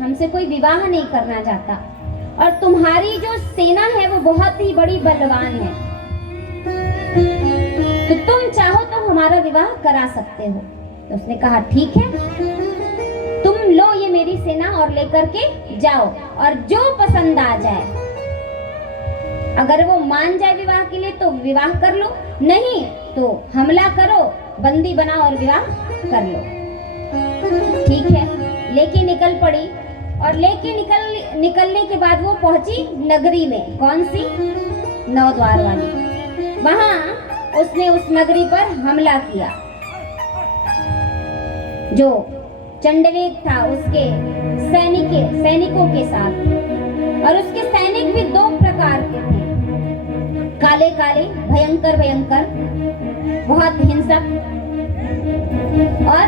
हमसे कोई विवाह नहीं करना चाहता, और तुम्हारी जो सेना है वो बहुत ही बड़ी बलवान है, तो तुम चाहो तो हमारा विवाह करा सकते हो। तो उसने कहा ठीक है, तुम लो ये मेरी सेना और लेकर के जाओ, और जो पसंद आ जाए, अगर वो मान जाए विवाह के लिए तो विवाह कर लो, नहीं तो हमला करो, बंदी बनाओ और विवाह कर लो। ठीक है, लेके निकल पड़ी। और लेके निकलने के बाद वो पहुंची नगरी में। कौन सी? नवद्वार वाली। वहां उसने उस नगरी पर हमला किया। जो चंडवेग था उसके सैनिकों के साथ, और उसके सैनिक भी दो प्रकार के थे, काले काले, भयंकर भयंकर, बहुत हिंसक, और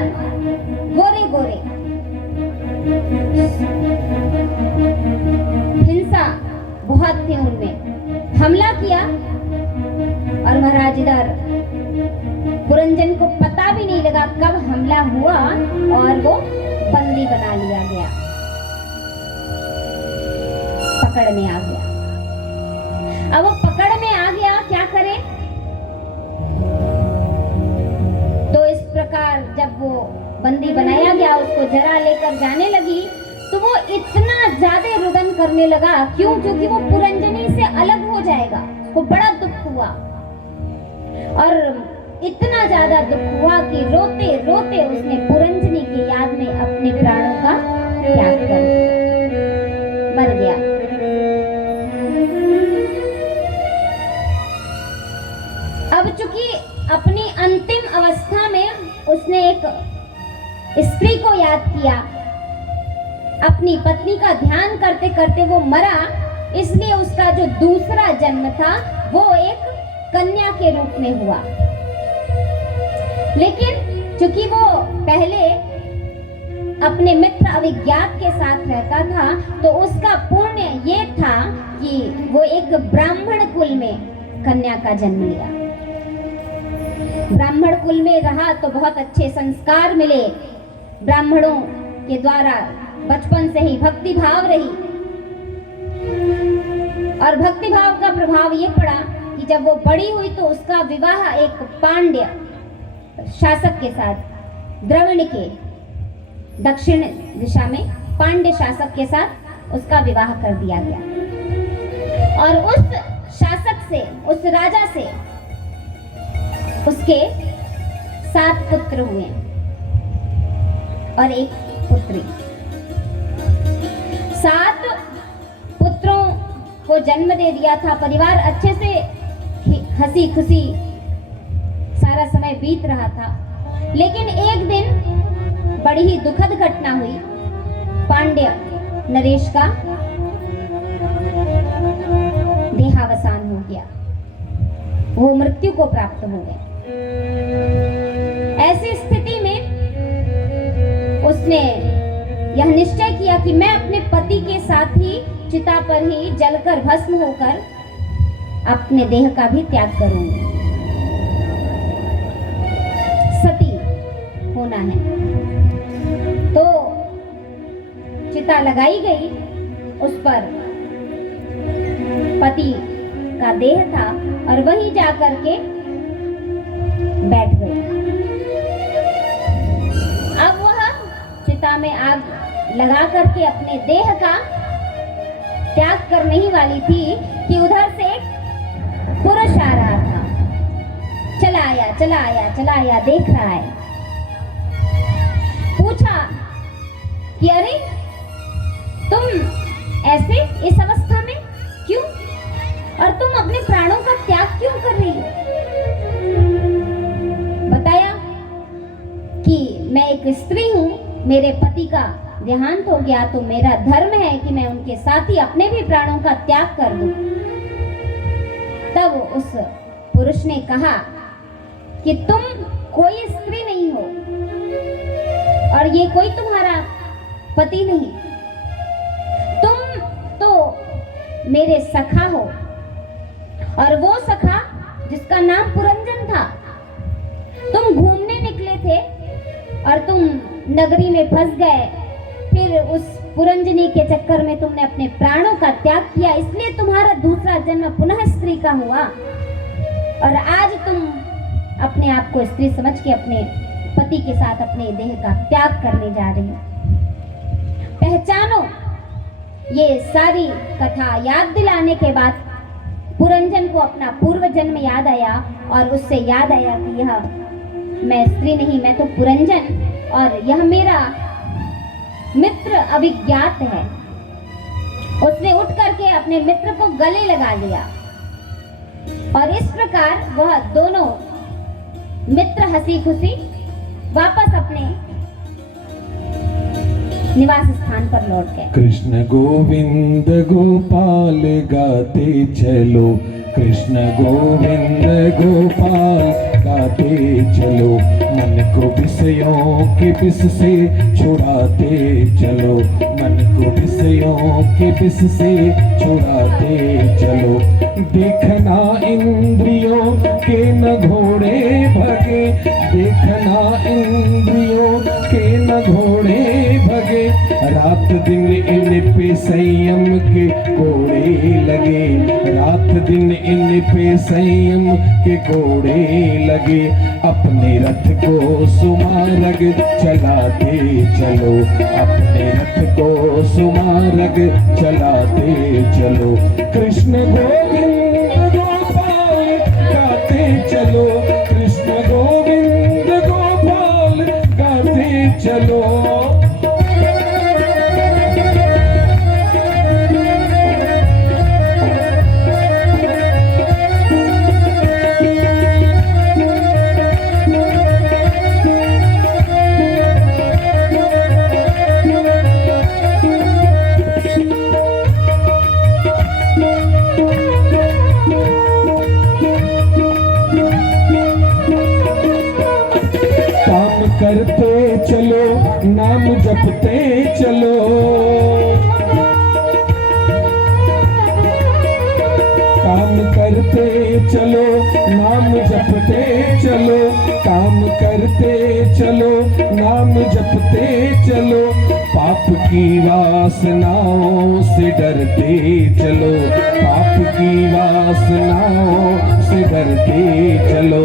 गोरे गोरे। हिंसा बहुत थी उनमें। हमला किया, और महाराज इधर पुरंजन को पता भी नहीं लगा कब हमला हुआ, और वो बंदी बना लिया गया, पकड़ में आ गया। अब वो पकड़ में आ गया, क्या करे? तो इस प्रकार जब वो बंदी बनाया गया, उसको जरा लेकर जाने लगी, तो वो इतना ज्यादा रुदन करने लगा। क्यों? क्योंकि वो पुरंजनी से अलग हो जाएगा। उसको बड़ा दुख हुआ, और इतना ज्यादा दुख हुआ कि रोते रोते उसने पुरंजनी की याद में अपने प्राणों का त्याग कर दिया, मर गया। अब चूंकि अपनी अंतिम अवस्था में उसने एक स्त्री को याद किया, अपनी पत्नी का ध्यान करते करते वो मरा, इसलिए उसका जो दूसरा जन्म था वो एक कन्या के रूप में हुआ। लेकिन चूंकि वो पहले अपने मित्र अविज्ञात के साथ रहता था, तो उसका पुण्य ये था कि वो एक ब्राह्मण कुल में कन्या का जन्म लिया। ब्राह्मण कुल में रहा तो बहुत अच्छे संस्कार मिले, ब्राह्मणों के द्वारा बचपन से ही भक्ति भाव रही, और भक्ति भाव का प्रभाव ये पड़ा कि जब वो बड़ी हुई तो उसका विवाह एक पांड्य शासक के साथ, द्रविड़ के दक्षिण दिशा में पांड्य शासक के साथ उसका विवाह कर दिया गया। और उस शासक से, उस राजा से उसके 7 पुत्र हुए और एक पुत्री। 7 पुत्रों को जन्म दे दिया था। परिवार अच्छे से हंसी खुशी सारा समय बीत रहा था। लेकिन एक दिन बड़ी ही दुखद घटना हुई। पांड्य नरेश का देहावसान हो गया, वो मृत्यु को प्राप्त हो गए। ऐसी स्थिति में उसने यह निश्चय किया कि मैं अपने पति के साथ ही चिता पर ही जलकर भस्म होकर अपने देह का भी त्याग करूंगी। सती होना है। तो चिता लगाई गई, उस पर पति का देह था और वहीं जाकर के बैठ गई। अब वह चिता में आग लगा करके अपने देह का त्याग करने ही वाली थी कि उधर से एक पुरुष आ रहा था। चला आया, देख रहा है। पूछा कि अरे तुम ऐसे इस अवस्था में क्यों? और तुम अपने प्राणों का त्याग क्यों कर रही हो? बताया कि मैं एक स्त्री हूं, मेरे पति का देहांत हो गया तो मेरा धर्म है कि मैं उनके साथ ही अपने भी प्राणों का त्याग कर दूं। तब उस पुरुष ने कहा कि तुम कोई स्त्री नहीं हो और ये कोई तुम्हारा पति नहीं, तुम तो मेरे सखा हो, और वो सखा जिसका नाम पुरंजन था। तुम घूमने निकले थे और तुम नगरी में फंस गए, फिर उस पुरंजनी के चक्कर में तुमने अपने प्राणों का त्याग किया, इसलिए तुम्हारा दूसरा जन्म पुनः स्त्री का हुआ। और आज तुम अपने आप को स्त्री समझ के अपने पति के साथ अपने देह का त्याग करने जा रही हो। पहचानो। ये सारी कथा याद दिलाने के बाद पुरंजन को अपना पूर्व जन्म याद आया और उससे याद आया कि यह मैं स्त्री नहीं, मैं तो पुरंजन, और यह मेरा मित्र अभिज्ञात है। उसने उठ करके अपने मित्र को गले लगा लिया और इस प्रकार वह दोनों मित्र हंसी खुशी वापस अपने निवास स्थान पर लौट गए। कृष्ण गोविंद गोपाल गाते चलो, कृष्ण गोविंद गोपाल गाते चलो, मन को विषयों के विष से छुड़ाते चलो, मन को विषयों के विष से छुड़ाते चलो। देखना इंद्रियों के न घोड़े भगे, देखना इंद्रियों के न घोड़े भगे, रात दिन इन पे संयम के घोड़े लगे, रात दिन इन पे संयम के घोड़े लगे। अपने रथ को सुमारग चलाते चलो, अपने रथ को सुमारग चलाते चलो, कृष्ण गोविंद गोपाल गाते चलो, कृष्ण गोविंद गोपाल गाते चलो। करते चलो, नाम जपते चलो, काम करते चलो, नाम जपते चलो, काम करते चलो, नाम जपते चलो, पाप की वासनाओं से डरते चलो, पाप की वासनाओं से डरते चलो,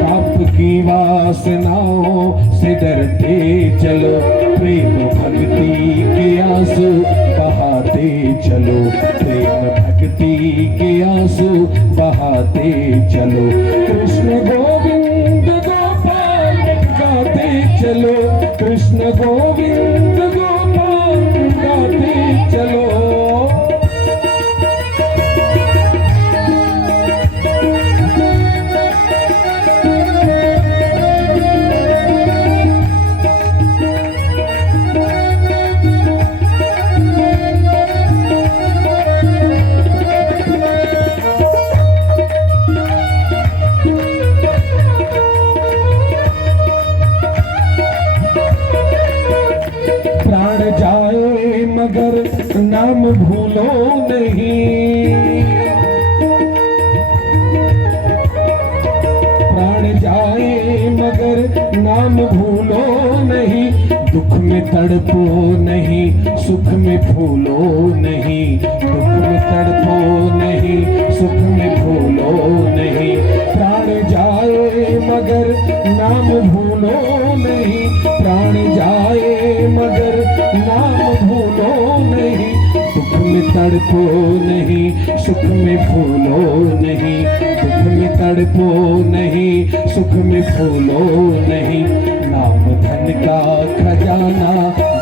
पाप की वासनाओं से डरते चलो, प्रेम भक्ति के आंसू बहाते चलो, प्रेम भक्ति के आंसू बहाते चलो, कृष्ण गोविंद गोपाल गाते चलो, कृष्ण गोविंद गोपाल गाते चलो। प्राण जाए मगर नाम भूलो नहीं, प्राण जाए मगर नाम भूलो नहीं, दुख में तड़पो नहीं, सुख में भूलो नहीं, दुख में तड़पो नहीं, सुख में भूलो नहीं, प्राण जाए मगर नाम भूलो नहीं, प्राण जाए मगर नाम भूलो नहीं, दुख में तड़पो नहीं, सुख में भूलो नहीं, दुख में तड़पो नहीं, सुख में भूलो नहीं, नाम धन का खजाना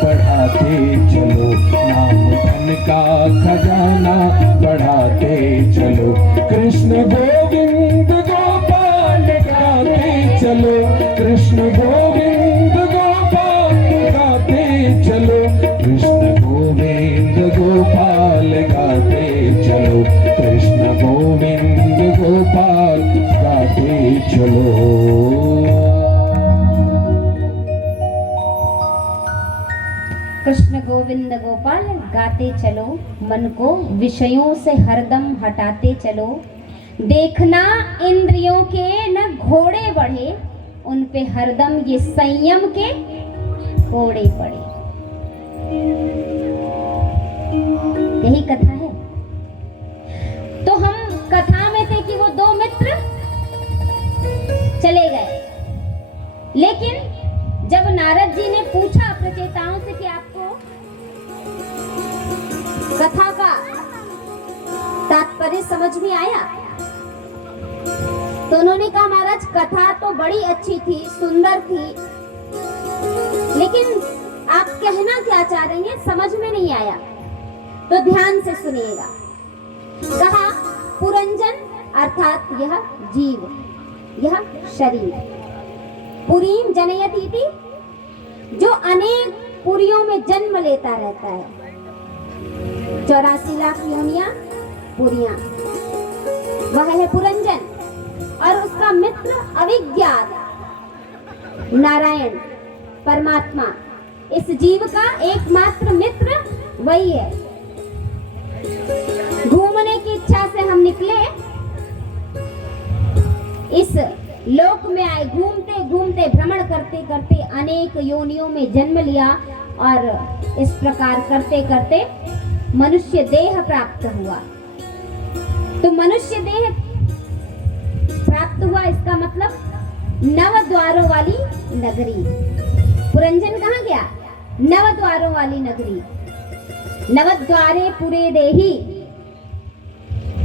बढ़ाते चलो, नाम धन का खजाना बढ़ाते चलो, कृष्ण गोविंद गोपाल गाते चलो, कृष्ण गोविंद गोपाल गाते चलो, कृष्ण गोविंद गोपाल गाते चलो, कृष्ण गोविंद गोपाल गाते चलो। कृष्ण गोविंद गोपाल गाते चलो, मन को विषयों से हरदम हटाते चलो, देखना इंद्रियों के न घोड़े बढ़े, उन पे हरदम ये संयम के घोड़े पड़े। यही कथा है। तो हम कथा में थे कि वो दो मित्र चले गए, लेकिन जब नारद जी ने पूछा प्रचेताओं से कि आपको कथा का तात्पर्य समझ में आया, तो उन्होंने कहा महाराज कथा तो बड़ी अच्छी थी, सुंदर थी, लेकिन आप कहना क्या चाह रही हैं समझ में नहीं आया, तो ध्यान से सुनिएगा। कहा पुरंजन अर्थात यह जीव, यह शरीर, पुरीम जनयति इति, जो अनेक पुरियों में जन्म लेता रहता है, 84 लाख योनियां पुरियां, वह है पुरंजन। और उसका मित्र अविज्ञात नारायण परमात्मा, इस जीव का एकमात्र मित्र वही है। घूमने की इच्छा से हम निकले, इस लोक में आए, घूमते घूमते भ्रमण करते करते अनेक योनियों में जन्म लिया, और इस प्रकार करते करते मनुष्य देह प्राप्त हुआ। तो मनुष्य देह प्राप्त हुआ, इसका मतलब नव द्वारों वाली नगरी। पुरंजन कहाँ गया? नव द्वारों वाली नगरी, नवद्वारे पुरे देही।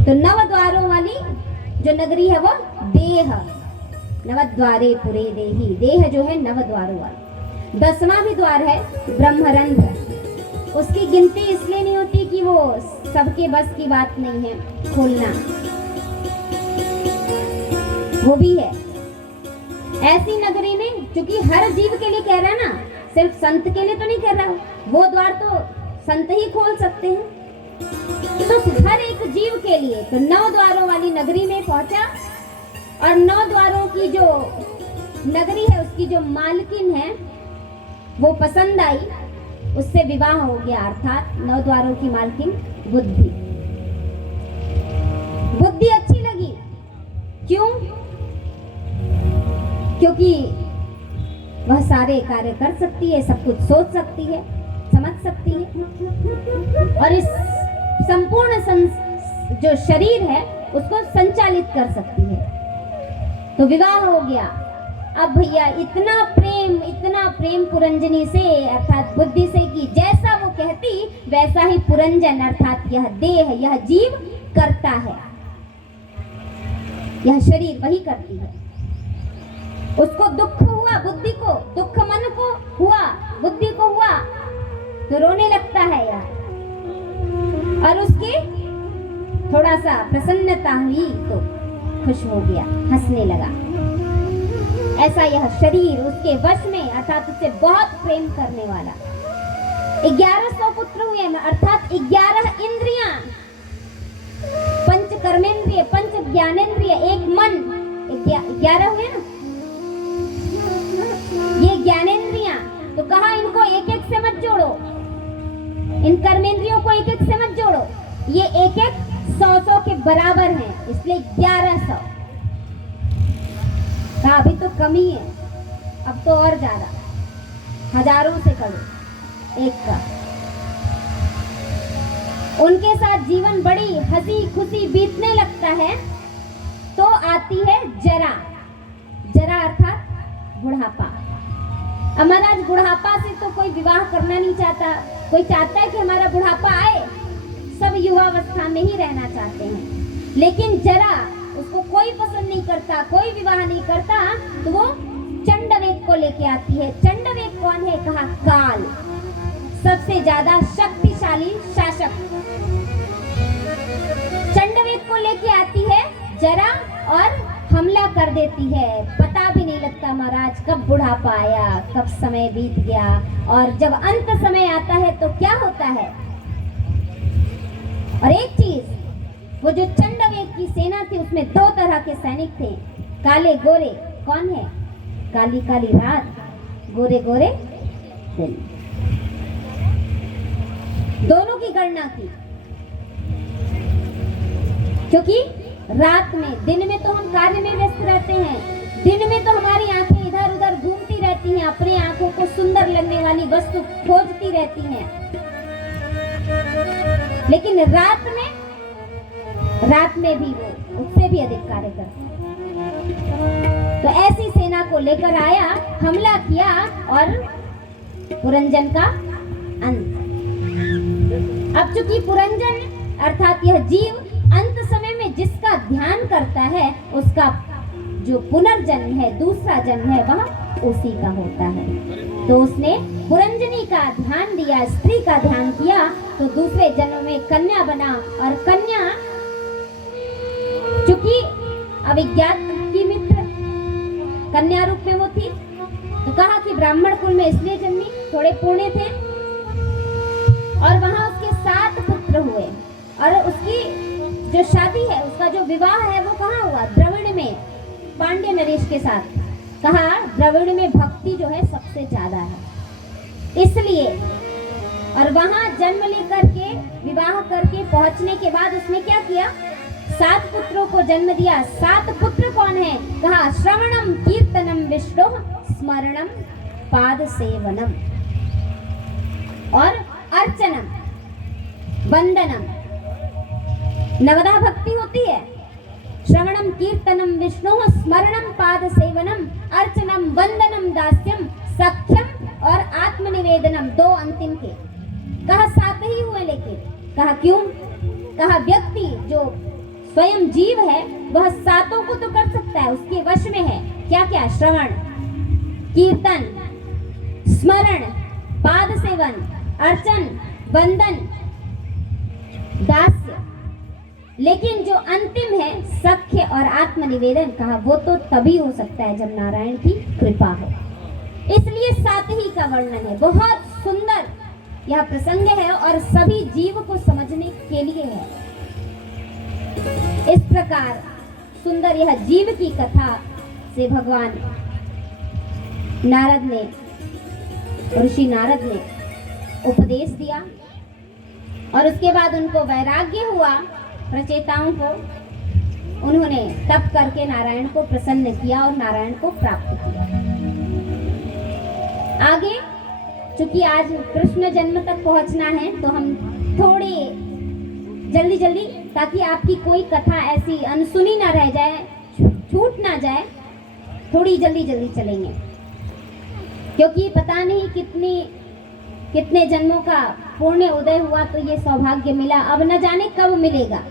तो नव द्वारों वाली जो नगरी है वो देह, नवद्वारे पुरे देही, देह जो है नव द्वारों वाला। 10वां भी द्वार है ब्रह्मरंध्र, उसकी गिनती इसलिए नहीं होती कि वो सबके बस की बात नहीं है खोलना, वो भी है। ऐसी नगरी में, क्योंकि हर जीव के लिए कह रहा है ना, सिर्फ संत के लिए तो नहीं कह रहा, वो द्वार तो संत ही खोल सकते हैं। तो हर एक जीव के लिए, तो 9 द्वारों वाली नगरी में पहुंचा, और 9 द्वारों की जो नगरी है उसकी जो मालकिन है वो पसंद आई, उससे विवाह हो गया। अर्थात 9 द्वारों की मालकिन बुद्धि, बुद्धि अच्छी लगी। क्यों? क्योंकि वह सारे कार्य कर सकती है, सब कुछ सोच सकती है, समझ सकती है, और इस संपूर्ण जो शरीर है उसको संचालित कर सकती है। तो विवाह हो गया। अब भैया इतना प्रेम पुरंजनी से अर्थात बुद्धि से कि जैसा वो कहती वैसा ही पुरंजन अर्थात यह देह, यह जीव करता है, यह शरीर वही करती है। उसको दुख हुआ, बुद्धि को दुख, मन को हुआ, बुद्धि को हुआ, तो रोने लगता है यार, और उसकी थोड़ा सा प्रसन्नता हुई तो खुश हो गया, हंसने लगा। ऐसा यह शरीर उसके वश में, अर्थात उससे बहुत प्रेम करने वाला। 1100 पुत्र हुए, अर्थात 11 इंद्रियां, 5 कर्मेंद्रिय, 5 ज्ञानेंद्रिय, 1 मन, 11 हुए ना ये ज्ञानेंद्रियां। तो कहा इनको एक एक से मत जोड़ो, इन कर्मेंद्रियों को एक एक से मत जोड़ो, ये एक एक 100 के बराबर हैं, इसलिए 1100। कहा अभी तो कमी है, अब तो और ज्यादा, हजारों से करो एक का। उनके साथ जीवन बड़ी हंसी खुशी बीतने लगता है, तो आती है जरा। जरा अर्थात बुढ़ापा। अब महाराज बुढ़ापा से तो कोई विवाह करना नहीं चाहता, कोई चाहता है कि हमारा बुढ़ापा आए, सब युवावस्था में ही रहना चाहते हैं। लेकिन जरा उसको कोई पसंद नहीं करता, कोई विवाह नहीं करता, तो वो चंडवेग को लेके आती है। चंडवेग कौन है? कहा काल, सबसे ज्यादा शक्तिशाली शासक। जरा और हमला कर देती है। पता भी नहीं लगता महाराज कब बुढ़ापा आया, कब समय बीत गया, और जब अंत समय आता है तो क्या होता है। और एक चीज, वो जो चंडवेग की सेना थी उसमें 2 तरह के सैनिक थे, काले गोरे। कौन है? काली काली रात, गोरे गोरे दिन। दोनों की गणना की, क्योंकि रात में, दिन में तो हम कार्य में व्यस्त रहते हैं, दिन में तो हमारी आंखें इधर उधर घूमती रहती हैं, अपनी आंखों को सुंदर लगने वाली वस्तु खोजती रहती हैं। लेकिन रात में भी वो उससे भी अधिक कार्य करते हैं। तो ऐसी सेना को लेकर आया, हमला किया और पुरंजन का अंत। अब चूंकि पुरंजन अर्थात यह जीव अंत समय में जिसका ध्यान करता है, उसका जो पुनर्जन्म है, दूसरा जन्म है, वह उसी का होता है। तो उसने पुरंजनी का ध्यान दिया, स्त्री का ध्यान किया, तो दूसरे जन्म में कन्या बना। और कन्या चूंकि अविज्ञात की मित्र कन्या रूप में वो थी, तो कहा कि ब्राह्मण कुल में इसलिए जन्मी, थोड़े पुण्य थे। और वहां उसके 7 पुत्र हुए, और उसकी जो शादी है, उसका जो विवाह है, वो कहाँ हुआ? द्रविड़ में, पांड्य नरेश के साथ। कहा द्रविड़ में भक्ति जो है सबसे ज्यादा है, इसलिए। और वहां जन्म लेकर के, विवाह करके पहुंचने के बाद उसने क्या किया? 7 पुत्रों को जन्म दिया। 7 पुत्र कौन है? कहा श्रवणम कीर्तनम विष्णु स्मरणम पाद सेवनम और अर्चनम वंदनम। नवदा भक्ति होती है, श्रवणम कीर्तनम विष्णु स्मरणम पाद सेवनम अर्चनम वंदनम दास्यम सख्यम और आत्मनिवेदनम। 2 अंतिम के। कहा 7 ही हुए, लेकिन कहा क्यों? कहा व्यक्ति जो स्वयं जीव है वह 7 को तो कर सकता है, उसके वश में है। क्या क्या? श्रवण, कीर्तन, स्मरण, पाद सेवन, अर्चन, वंदन, दास्य। लेकिन जो अंतिम है सख्य और आत्मनिवेदन, कहा वो तो तभी हो सकता है जब नारायण की कृपा हो। इसलिए 7 ही का वर्णन है। बहुत सुंदर यह प्रसंग है और सभी जीव को समझने के लिए है। इस प्रकार सुंदर यह जीव की कथा से भगवान नारद ने, ऋषि नारद ने उपदेश दिया, और उसके बाद उनको वैराग्य हुआ। प्रचेताओं को उन्होंने तप करके नारायण को प्रसन्न किया और नारायण को प्राप्त किया। आगे चूंकि आज कृष्ण जन्म तक पहुंचना है, तो हम थोड़े जल्दी जल्दी, ताकि आपकी कोई कथा ऐसी अनसुनी ना रह जाए, छूट ना जाए, थोड़ी जल्दी जल्दी चलेंगे, क्योंकि पता नहीं कितने जन्मों का पुण्य उदय हुआ तो ये सौभाग्य मिला, अब न जाने कब मिलेगा।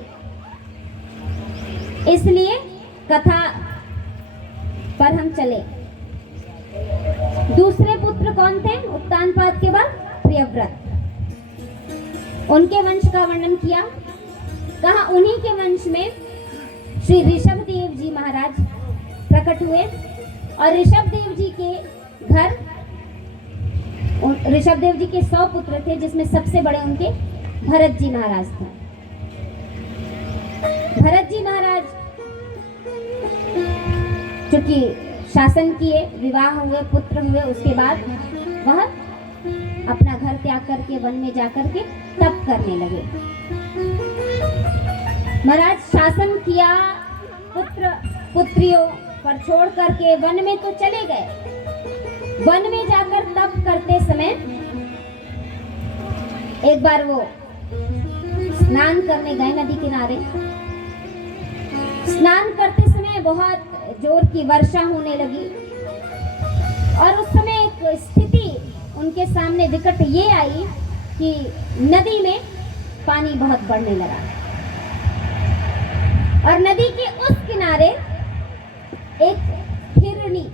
इसलिए कथा पर हम चले। दूसरे पुत्र कौन थे उत्तानपाद के बाद? प्रियव्रत। उनके वंश का वर्णन किया। कहा उन्हीं के वंश में श्री ऋषभ देव जी महाराज प्रकट हुए, और ऋषभ देव जी के घर, ऋषभ देव जी के 100 पुत्र थे, जिसमें सबसे बड़े उनके भरत जी महाराज थे। भरत जी महाराज चूंकि शासन किए, विवाह हुए, पुत्र हुए, उसके बाद वह अपना घर त्याग करके वन में जाकर के तप करने लगे। महाराज शासन किया, पुत्र पुत्रियों पर छोड़ करके वन में तो चले गए। वन में जाकर तप करते समय एक बार वो स्नान करने गए नदी किनारे। स्नान करते समय बहुत जोर की वर्षा होने लगी, और उस समय एक स्थिति उनके सामने विकट ये आई कि नदी में पानी बहुत बढ़ने लगा, और नदी के उस किनारे एक हिरनी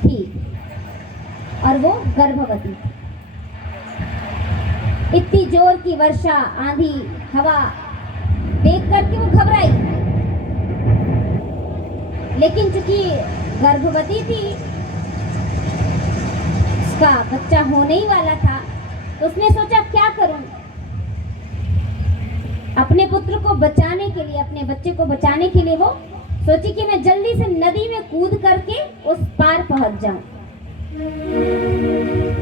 थी, और वो गर्भवती थी। इतनी जोर की वर्षा, आंधी, हवा देख करके वो घबराई। लेकिन चूंकि गर्भवती थी, उसका बच्चा होने ही वाला था, तो उसने सोचा क्या करूं। अपने पुत्र को बचाने के लिए, अपने बच्चे को बचाने के लिए वो सोची कि मैं जल्दी से नदी में कूद करके उस पार पहुंच जाऊं।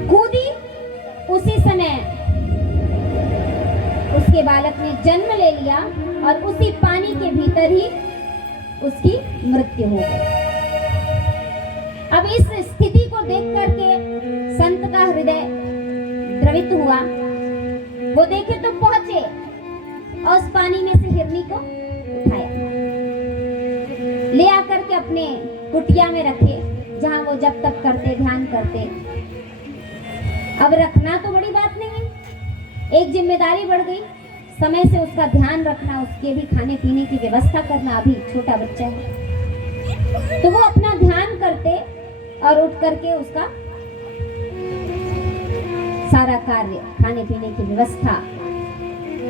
कूदी, उसी समय उसके बालक ने जन्म ले लिया और उसी पानी के भीतर ही उसकी मृत्यु हो गई। अब इस स्थिति को देख करके संत का हृदय द्रवित हुआ। वो देखे तो पहुंचे और उस पानी में से हिरनी को उठाया, ले आकर के अपने कुटिया में रखे, जहां वो जब तक करते, ध्यान करते। अब रखना तो बड़ी बात नहीं है, एक जिम्मेदारी बढ़ गई, समय से उसका ध्यान रखना, उसके भी खाने पीने की व्यवस्था करना। अभी छोटा बच्चा है, तो वो अपना ध्यान करते और उठ करके उसका सारा कार्य, खाने पीने की व्यवस्था,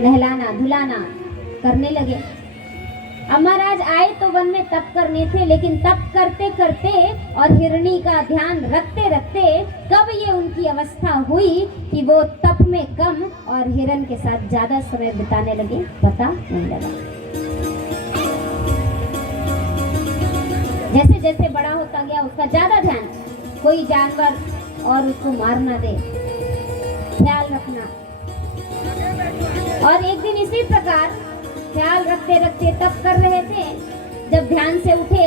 नहलाना धुलाना करने लगे। अब महाराज आए तो वन में तप करने थे, लेकिन तप करते करते और हिरणी का ध्यान रखते रखते कब ये उनकी अवस्था हुई कि वो तप में कम और हिरण के साथ ज्यादा समय बिताने लगे, पता नहीं लगा। जैसे जैसे बड़ा होता गया उसका ज्यादा ध्यान, कोई जानवर और उसको मार ना दे, ख्याल रखना। और एक दिन इसी प्रकार ख्याल रखते रखते तप कर रहे थे, जब ध्यान से उठे,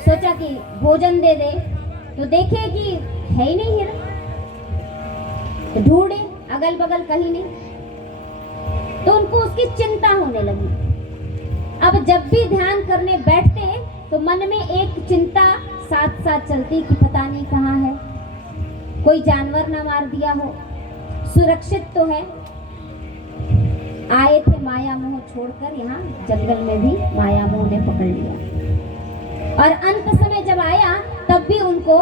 सोचा कि भोजन दे दे, तो देखे कि है ही नहीं हिरण। तो ढूंढे अगल बगल, कहीं नहीं, तो उनको उसकी चिंता होने लगी। अब जब भी ध्यान करने बैठते तो मन में एक चिंता साथ साथ चलती कि पता नहीं कहाँ है, कोई जानवर ना मार दिया हो, सुरक्षित तो है। आए थे माया मोह छोड़कर, यहाँ जंगल में भी माया मोह ने पकड़ लिया। और अंत समय जब आया तब भी उनको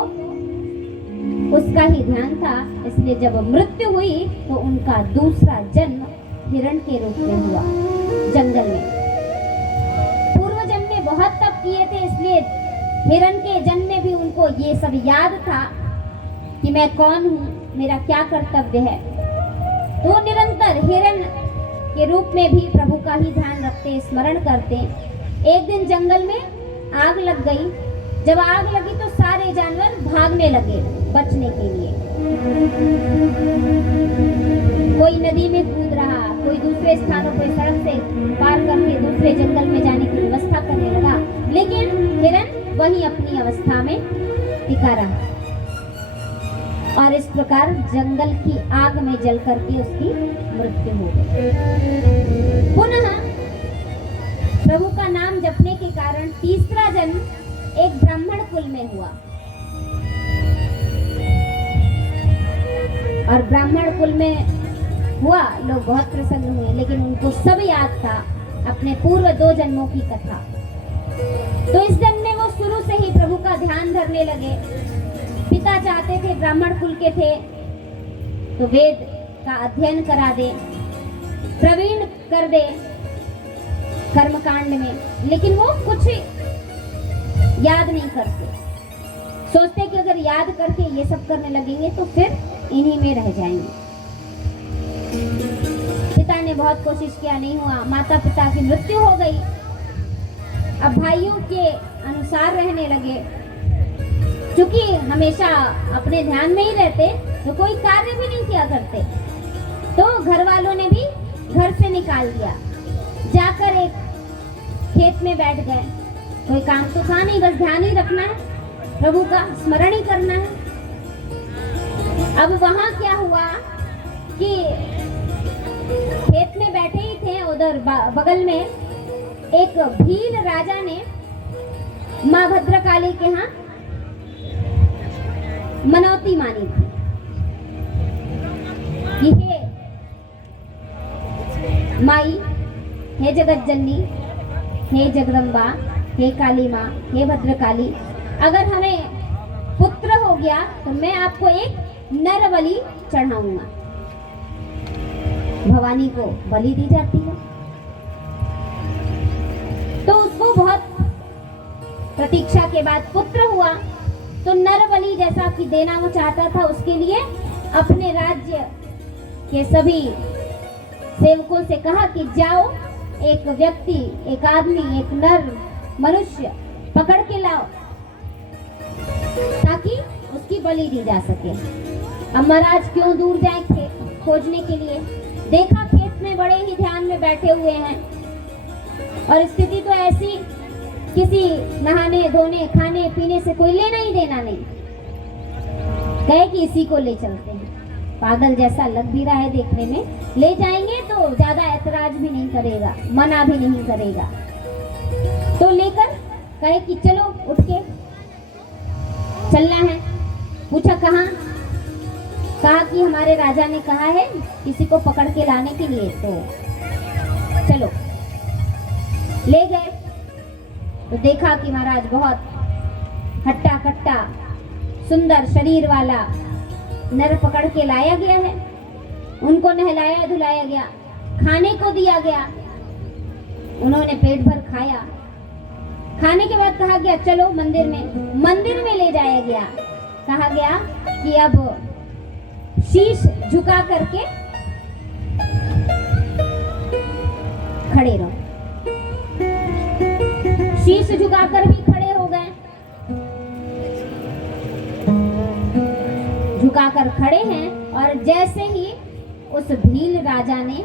उसका ही ध्यान था, इसलिए जब मृत्यु हुई तो उनका दूसरा जन्म हिरण के रूप में हुआ जंगल में। पूर्व जन्म में बहुत तप किए थे, इसलिए हिरण के जन्म में भी उनको ये सब याद था कि मैं कौन हूँ, मेरा क्या कर्तव्य है। तो निरंतर हिरण के रूप में भी प्रभु का ही ध्यान रखते, स्मरण करते। एक दिन जंगल में आग लग गई। जब आग लगी तो सारे जानवर भागने लगे बचने के लिए। कोई नदी में कूद रहा, कोई दूसरे स्थानों पर सड़क से पार करके दूसरे जंगल में जाने की व्यवस्था करने लगा, लेकिन हिरण वही अपनी अवस्था में टिका रहा। और इस प्रकार जंगल की आग में जल करके उसकी मृत्यु हो गई। पुनः प्रभु का नाम जपने के कारण तीसरा जन्म एक ब्राह्मण कुल में हुआ। और ब्राह्मण कुल में हुआ, लोग बहुत प्रसन्न हुए, लेकिन उनको सब याद था अपने पूर्व 2 जन्मों की कथा। तो इस जन्म में वो शुरू से ही प्रभु का ध्यान धरने लगे। पिता चाहते थे, ब्राह्मण कुल के थे, तो वेद का अध्ययन करा दे, प्रवीण कर दे कर्मकांड में, लेकिन वो कुछ याद नहीं करते। सोचते कि अगर याद करके ये सब करने लगेंगे तो फिर इन्हीं में रह जाएंगे। पिता ने बहुत कोशिश किया, नहीं हुआ। माता पिता की मृत्यु हो गई। अब भाइयों के अनुसार रहने लगे। क्योंकि हमेशा अपने ध्यान में ही रहते तो कोई कार्य भी नहीं किया करते, तो घर वालों ने भी घर से निकाल दिया। जाकर एक खेत में बैठ गए। कोई काम तो था नहीं, बस ध्यान ही रखना है, प्रभु का स्मरण ही करना है। अब वहां क्या हुआ कि खेत में बैठे ही थे, उधर बगल में एक भील राजा ने माँ भद्रकाली के यहाँ मनौती मानी थी कि हे माई, हे जगत जननी, हे जगदम्बा, हे काली माँ, हे भद्रकाली, अगर हमें पुत्र हो गया तो मैं आपको एक नर बलि चढ़ाऊंगा। भवानी को बलि दी जाती है, तो उसको बहुत प्रतीक्षा के बाद पुत्र हुआ तो नर बलि जैसा कि देना वो चाहता था, उसके लिए अपने राज्य के सभी सेवकों से कहा कि जाओ एक व्यक्ति, एक आदमी, एक नर मनुष्य पकड़ के लाओ ताकि उसकी बलि दी जा सके। अब महाराज क्यों दूर जाए खोजने के लिए, देखा खेत में बड़े ही ध्यान में बैठे हुए हैं और स्थिति तो ऐसी, किसी नहाने धोने खाने पीने से कोई लेना ही देना नहीं। कहे कि इसी को ले चलते हैं, पागल जैसा लग भी रहा है देखने में, ले जाएंगे तो ज्यादा ऐतराज भी नहीं करेगा, मना भी नहीं करेगा। तो लेकर कहे कि चलो उठ के चलना है। पूछा कहाँ? कहा कि हमारे राजा ने कहा है किसी को पकड़ के लाने के लिए, तो चलो। ले गए तो देखा कि महाराज बहुत हट्टा कट्टा सुंदर शरीर वाला नर पकड़ के लाया गया है। उनको नहलाया धुलाया गया, खाने को दिया गया, उन्होंने पेट भर खाया। खाने के बाद कहा गया चलो मंदिर में ले जाया गया। कहा गया कि अब शीश झुका करके खड़े रहो। शीश झुकाकर भी खड़े हो गए, झुकाकर खड़े हैं और जैसे ही उस भील राजा ने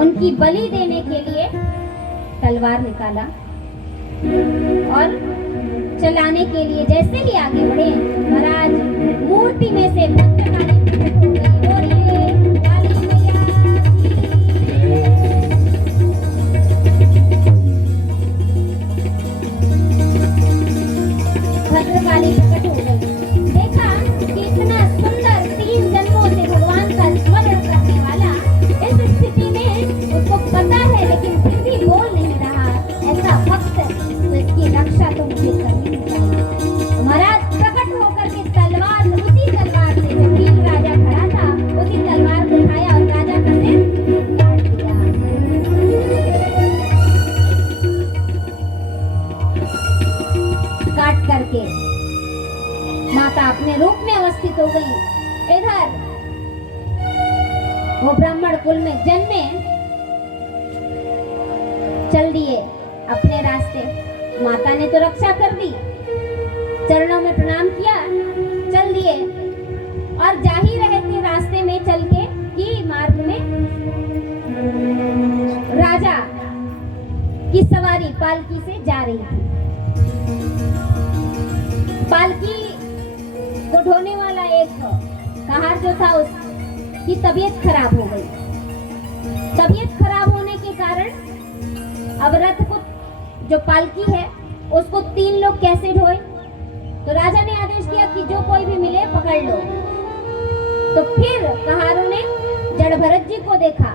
उनकी बलि देने के लिए तलवार निकाला और चलाने के लिए जैसे ही आगे बढ़े, महाराज मूर्ति में से भद्रकाली प्रकट हो गई। बोलिए काली मैया भद्रकाली प्रकट हो गई। देखा कि इतना सुंदर 3 जन्मों से भगवान का स्मरण करने वाला इस स्थिति में उसको पता है लेकिन फिर भी बोल नहीं रहा, ऐसा भक्त, तो इसकी रक्षा तो मुझे करनी चाहिए। महाराज प्रकट होकर के तलवार, उसी तलवार से जो भील राजा खड़ा था उसी तलवार को उठाया और राजा का सिर काट दिया। काट करके माता अपने रूप में अवस्थित हो गई। इधर वो ब्राह्मण कुल में जन्मे चल दिए अपने रास्ते। माता ने तो रक्षा कर दी, चरणों में प्रणाम किया, चल दिए और जा ही रहे थे रास्ते में चल के कि मार्ग में राजा की सवारी पालकी से जा रही थी। पालकी को ढोने वाला एक कहार जो था उसकी तबीयत खराब हो गई। तबीयत खराब होने के कारण अब रथ को, जो पालकी है उसको 3 लोग कैसे ढोए, तो राजा ने आदेश दिया कि जो कोई भी मिले पकड़ लो। तो फिर कहारों ने जड़ भरत जी को देखा,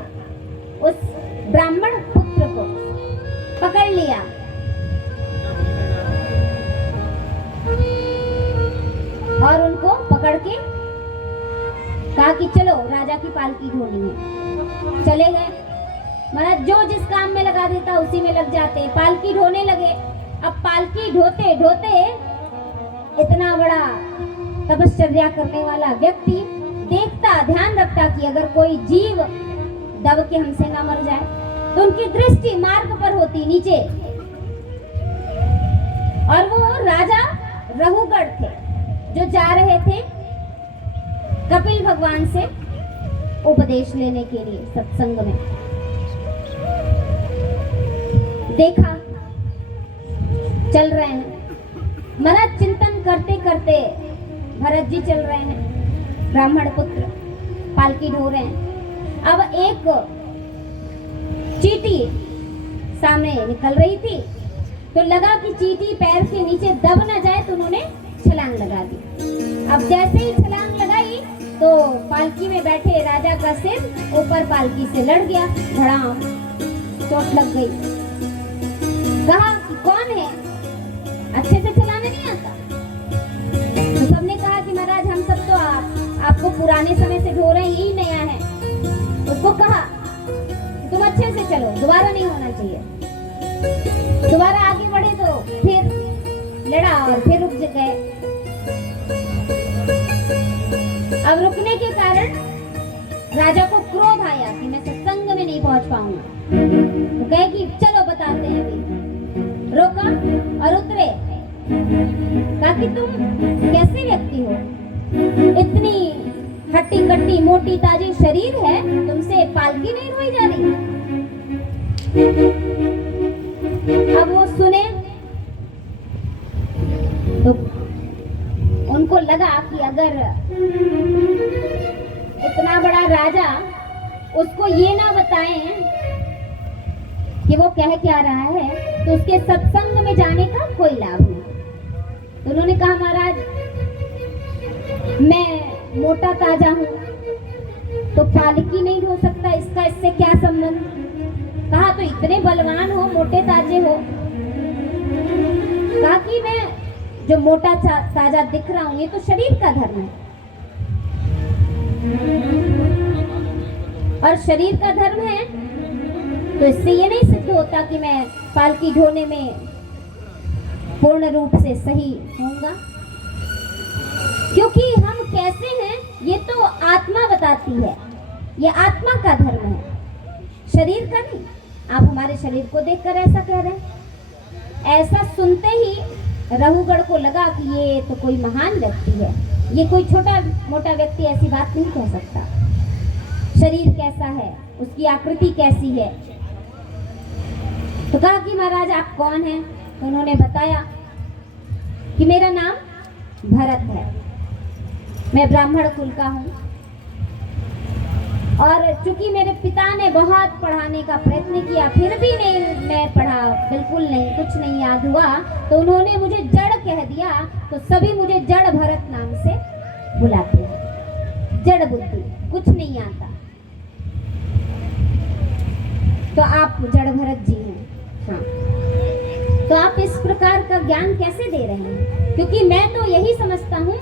उस ब्राह्मण पुत्र को पकड़ लिया और उनको पकड़ के कहा कि चलो राजा की पालकी ढोनी है। चले गए। महाराज जो जिस काम में लगा देता उसी में लग जाते। पालकी ढोने लगे। अब पालकी ढोते ढोते इतना बड़ा तपश्चर्या करने वाला व्यक्ति देखता, ध्यान रखता कि अगर कोई जीव दब के हमसे ना मर जाए, तो उनकी दृष्टि मार्ग पर होती नीचे। और वो राजा रघुगढ़ थे जो जा रहे थे कपिल भगवान से उपदेश लेने के लिए सत्संग में। देखा चल रहे हैं, महाराज चिंतन करते करते भरत जी चल रहे हैं, ब्राह्मण पुत्र पालकी ढो रहे हैं। अब एक चींटी सामने निकल रही थी, तो लगा कि चींटी पैर के नीचे दब न जाए, तो उन्होंने छलांग लगा दी। अब जैसे ही छलांग लगाई तो पालकी में बैठे राजा का सिर ऊपर पालकी से लड़ गया, धड़ाम, चोट लग गई। कहा कि कौन है, अच्छे से चलाने नहीं आता? तो सबने कहा कि महाराज हम सब तो आपको पुराने समय से ढो रहे हैं, यही नया है। उसको कहा तुम अच्छे से चलो, दोबारा नहीं होना चाहिए। दोबारा आगे बढ़े तो अब रुकने के कारण राजा को क्रोध आया कि मैं सत्संग में नहीं पहुंच पाऊंगा। तो कहे कि चलो बताते हैं अभी। रोका और उतरे। कहा कि तुम कैसे व्यक्ति हो, इतनी हट्टी कट्टी मोटी ताजी शरीर है, तुमसे पालकी नहीं रोई जा रही। अब वो सुने तो उनको लगा कि अगर इतना बड़ा राजा उसको ये ना बताएं कि वो कह क्या रहा है, तो उसके सत्संग में जाने का कोई लाभ नहीं। तो उन्होंने कहा महाराज मैं मोटा ताजा हूँ तो पालकी नहीं हो सकता, इसका इससे क्या संबंध। कहा तो इतने बलवान हो, मोटे ताजे हो। कहा कि मैं जो मोटा ताजा दिख रहा हूँ ये तो शरीर का धर्म है, और शरीर का धर्म है तो इससे ये नहीं सिद्ध होता कि मैं पालकी ढोने में पूर्ण रूप से सही होऊंगा। क्योंकि हम कैसे हैं ये तो आत्मा बताती है, ये आत्मा का धर्म है, शरीर का नहीं। आप हमारे शरीर को देखकर ऐसा कह रहे हैं। ऐसा सुनते ही रघुगढ़ को लगा कि ये तो कोई महान व्यक्ति है, ये कोई छोटा मोटा व्यक्ति ऐसी बात नहीं कह सकता। शरीर कैसा है, उसकी आकृति कैसी है। तो कहा कि महाराज आप कौन हैं? तो उन्होंने बताया कि मेरा नाम भरत है, मैं ब्राह्मण कुल का हूँ, और चूंकि मेरे पिता ने बहुत पढ़ाने का प्रयत्न किया फिर भी नहीं मैं पढ़ा, बिल्कुल नहीं, कुछ नहीं याद हुआ, तो उन्होंने मुझे जड़ कह दिया। तो सभी मुझे जड़ भरत नाम से बुलाते हैं। जड़ बुद्धि, कुछ नहीं आता। तो आप जड़ भरत जी हैं। हाँ, तो आप इस प्रकार का ज्ञान कैसे दे रहे हैं? क्योंकि मैं तो यही समझता हूँ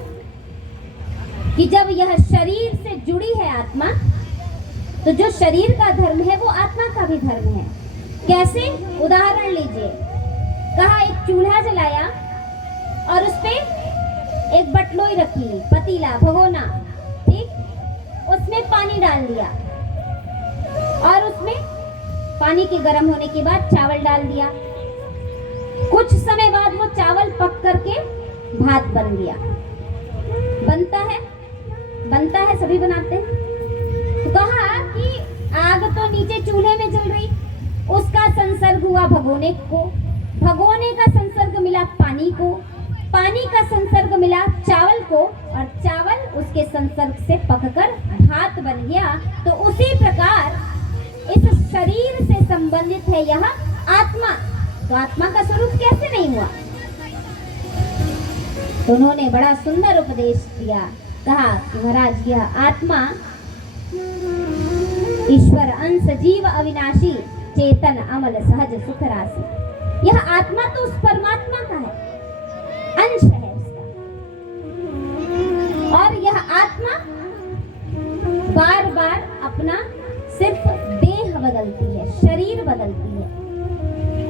कि जब यह शरीर से जुड़ी है आत्मा, तो जो शरीर का धर्म है वो आत्मा का भी धर्म है। कैसे? उदाहरण लीजिए। कहा एक चूल्हा जलाया और उस पे एक बटलोई रखी, पतीला, भगोना, ठीक, उसमें पानी डाल दिया और उसमें पानी के गर्म होने के बाद चावल डाल दिया। कुछ समय बाद वो चावल पक करके भात बन गया। बनता है, सभी बनाते हैं। तो कहा कि आग तो नीचे चूल्हे में जल रही, उसका संसर्ग हुआ भगोने को, भगोने का संसर्ग मिला पानी को, पानी का संसर्ग मिला चावल को, और चावल उसके संसर्ग से पककर भात बन गया। तो उसी प्रकार इस शरीर से संबंधित है यह आत्मा। तो आत्मा का स्वरूप कैसे नहीं हुआ? तो उन्होंने बड़ा सुंदर उपदेश दिया। कहा कि महाराज यह आत्मा ईश्वर अंश जीव अविनाशी चेतन अमल सहज सुख राशि। यह आत्मा तो उस परमात्मा का है, अंश है उसका, और यह आत्मा बार बार अपना सिर्फ देह बदलती है, शरीर बदलती है।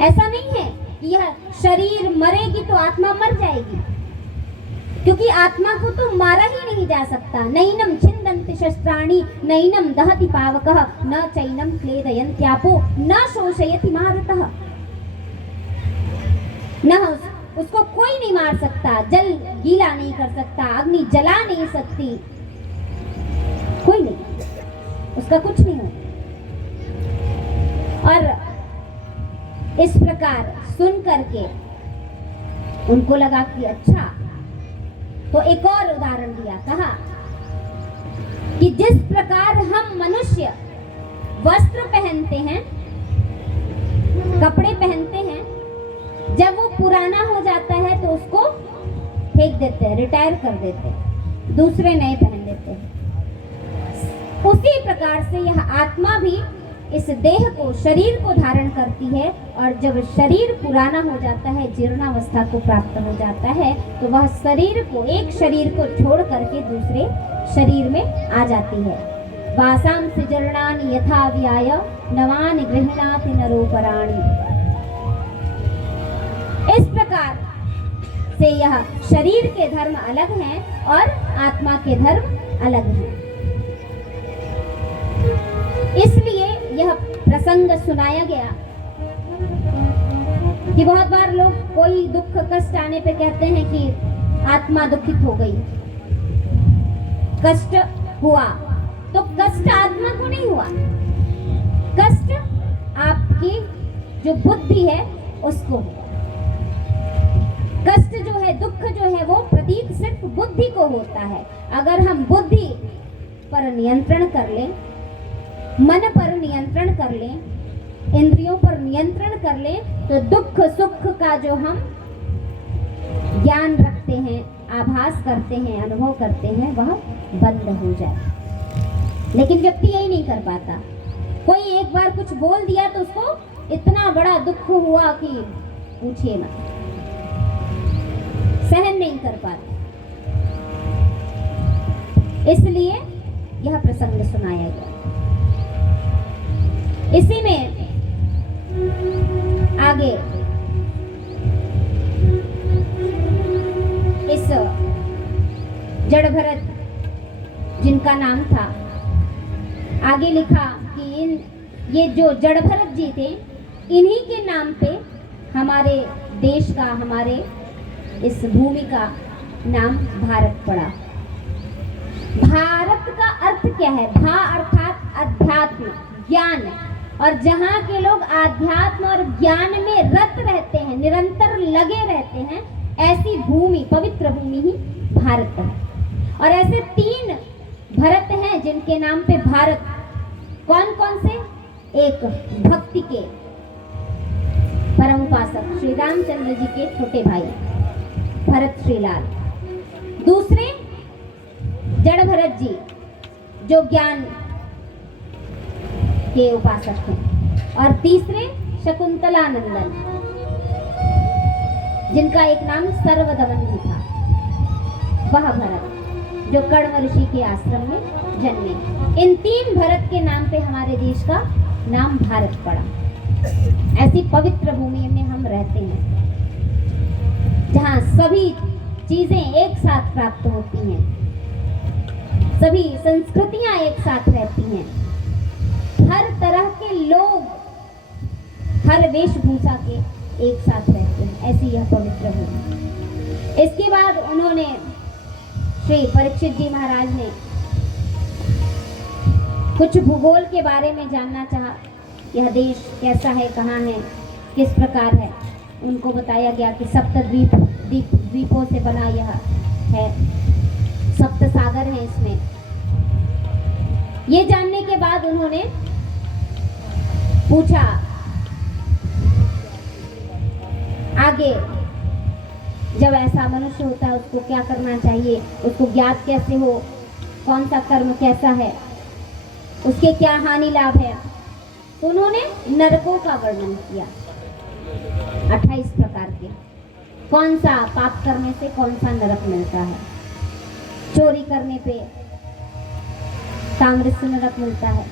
ऐसा नहीं है कि यह शरीर मरेगी तो आत्मा मर जाएगी, क्योंकि आत्मा को तो मारा ही नहीं जा सकता। नैनम छिन्दन्ति शस्त्राणि नैनम दहति पावकः न चैनम क्लेदयन्त्यापो न शोषयति महारथः। न उसको कोई नहीं मार सकता, जल गीला नहीं कर सकता, अग्नि जला नहीं सकती, कोई नहीं, उसका कुछ नहीं हो। और इस प्रकार सुन करके उनको लगा कि अच्छा। तो एक और उदाहरण दिया। कहा कि जिस प्रकार हम मनुष्य वस्त्र पहनते हैं, कपड़े पहनते हैं, जब वो पुराना हो जाता है तो उसको फेंक देते हैं, रिटायर कर देते हैं, दूसरे नए पहन लेते हैं। उसी प्रकार से यह आत्मा भी इस देह को, शरीर को धारण करती है, और जब शरीर पुराना हो जाता है, जीर्णावस्था को प्राप्त हो जाता है, तो वह शरीर को, एक शरीर को छोड़ करके दूसरे शरीर में आ जाती है। वासां सृजनानि यथा व्याय नवानि गृह्णाति नरोपराणि। इस प्रकार से यह शरीर के धर्म अलग हैं और आत्मा के धर्म अलग हैं। इसलिए यह प्रसंग सुनाया गया कि बहुत बार लोग कोई दुख कष्ट आने पे कहते हैं कि आत्मा दुखित हो गई, कष्ट हुआ। तो कष्ट आत्मा को नहीं हुआ, कष्ट आपकी जो बुद्धि है उसको हुआ। कष्ट जो है, दुख जो है, वो प्रतीक सिर्फ बुद्धि को होता है। अगर हम बुद्धि पर नियंत्रण कर लें, मन पर नियंत्रण कर लें, इंद्रियों पर नियंत्रण कर लें, तो दुख सुख का जो हम ज्ञान रखते हैं, आभास करते हैं, अनुभव करते हैं, वह बंद हो जाए। लेकिन व्यक्ति यही नहीं कर पाता। कोई एक बार कुछ बोल दिया तो उसको इतना बड़ा दुख हुआ कि पूछिए मत, सहन नहीं कर पाता। इसलिए यह प्रसंग सुनाया गया। इसी में आगे इस जड़ भरत जिनका नाम था, आगे लिखा कि ये जो जड़ भरत जी थे, इन्हीं के नाम पे हमारे देश का, हमारे इस भूमि का नाम भारत पड़ा। भारत का अर्थ क्या है? भा अर्थात अध्यात्म, ज्ञान। और जहाँ के लोग आध्यात्म और ज्ञान में रत रहते हैं, निरंतर लगे रहते हैं, ऐसी भूमि, पवित्र भूमि ही भारत है। और ऐसे 3 भरत हैं जिनके नाम पे भारत। कौन कौन से? एक भक्ति के परम उपासक श्री रामचंद्र जी के छोटे भाई भरत श्रीलाल। दूसरे जड़ भरत जी जो ज्ञान के उपासक हैं। और तीसरे शकुंतलानंदन, जिनका एक नाम सर्वदमन भी था, वह भरत जो कण्व ऋषि के आश्रम में जन्मे। इन 3 भरत के नाम पे हमारे देश का नाम भारत पड़ा। ऐसी पवित्र भूमि में हम रहते हैं जहाँ सभी चीजें एक साथ प्राप्त होती हैं, सभी संस्कृतियां एक साथ रहती हैं, हर तरह के लोग हर वेशभूषा के एक साथ रहते हैं। ऐसी यह पवित्र भूमि। इसके बाद उन्होंने, श्री परीक्षित जी महाराज ने कुछ भूगोल के बारे में जानना चाहा। यह देश कैसा है, कहाँ है, किस प्रकार है। उनको बताया गया कि द्वीपों से बना यह है, 7 सागर हैं इसमें। ये जानने के बाद उन्होंने पूछा आगे, जब ऐसा मनुष्य होता है उसको क्या करना चाहिए, उसको ज्ञात कैसे हो, कौन सा कर्म कैसा है, उसके क्या हानि लाभ है। तो उन्होंने नरकों का वर्णन किया, 28 प्रकार के। कौन सा पाप करने से कौन सा नरक मिलता है। चोरी करने पे ताम्रस्य नरक मिलता है,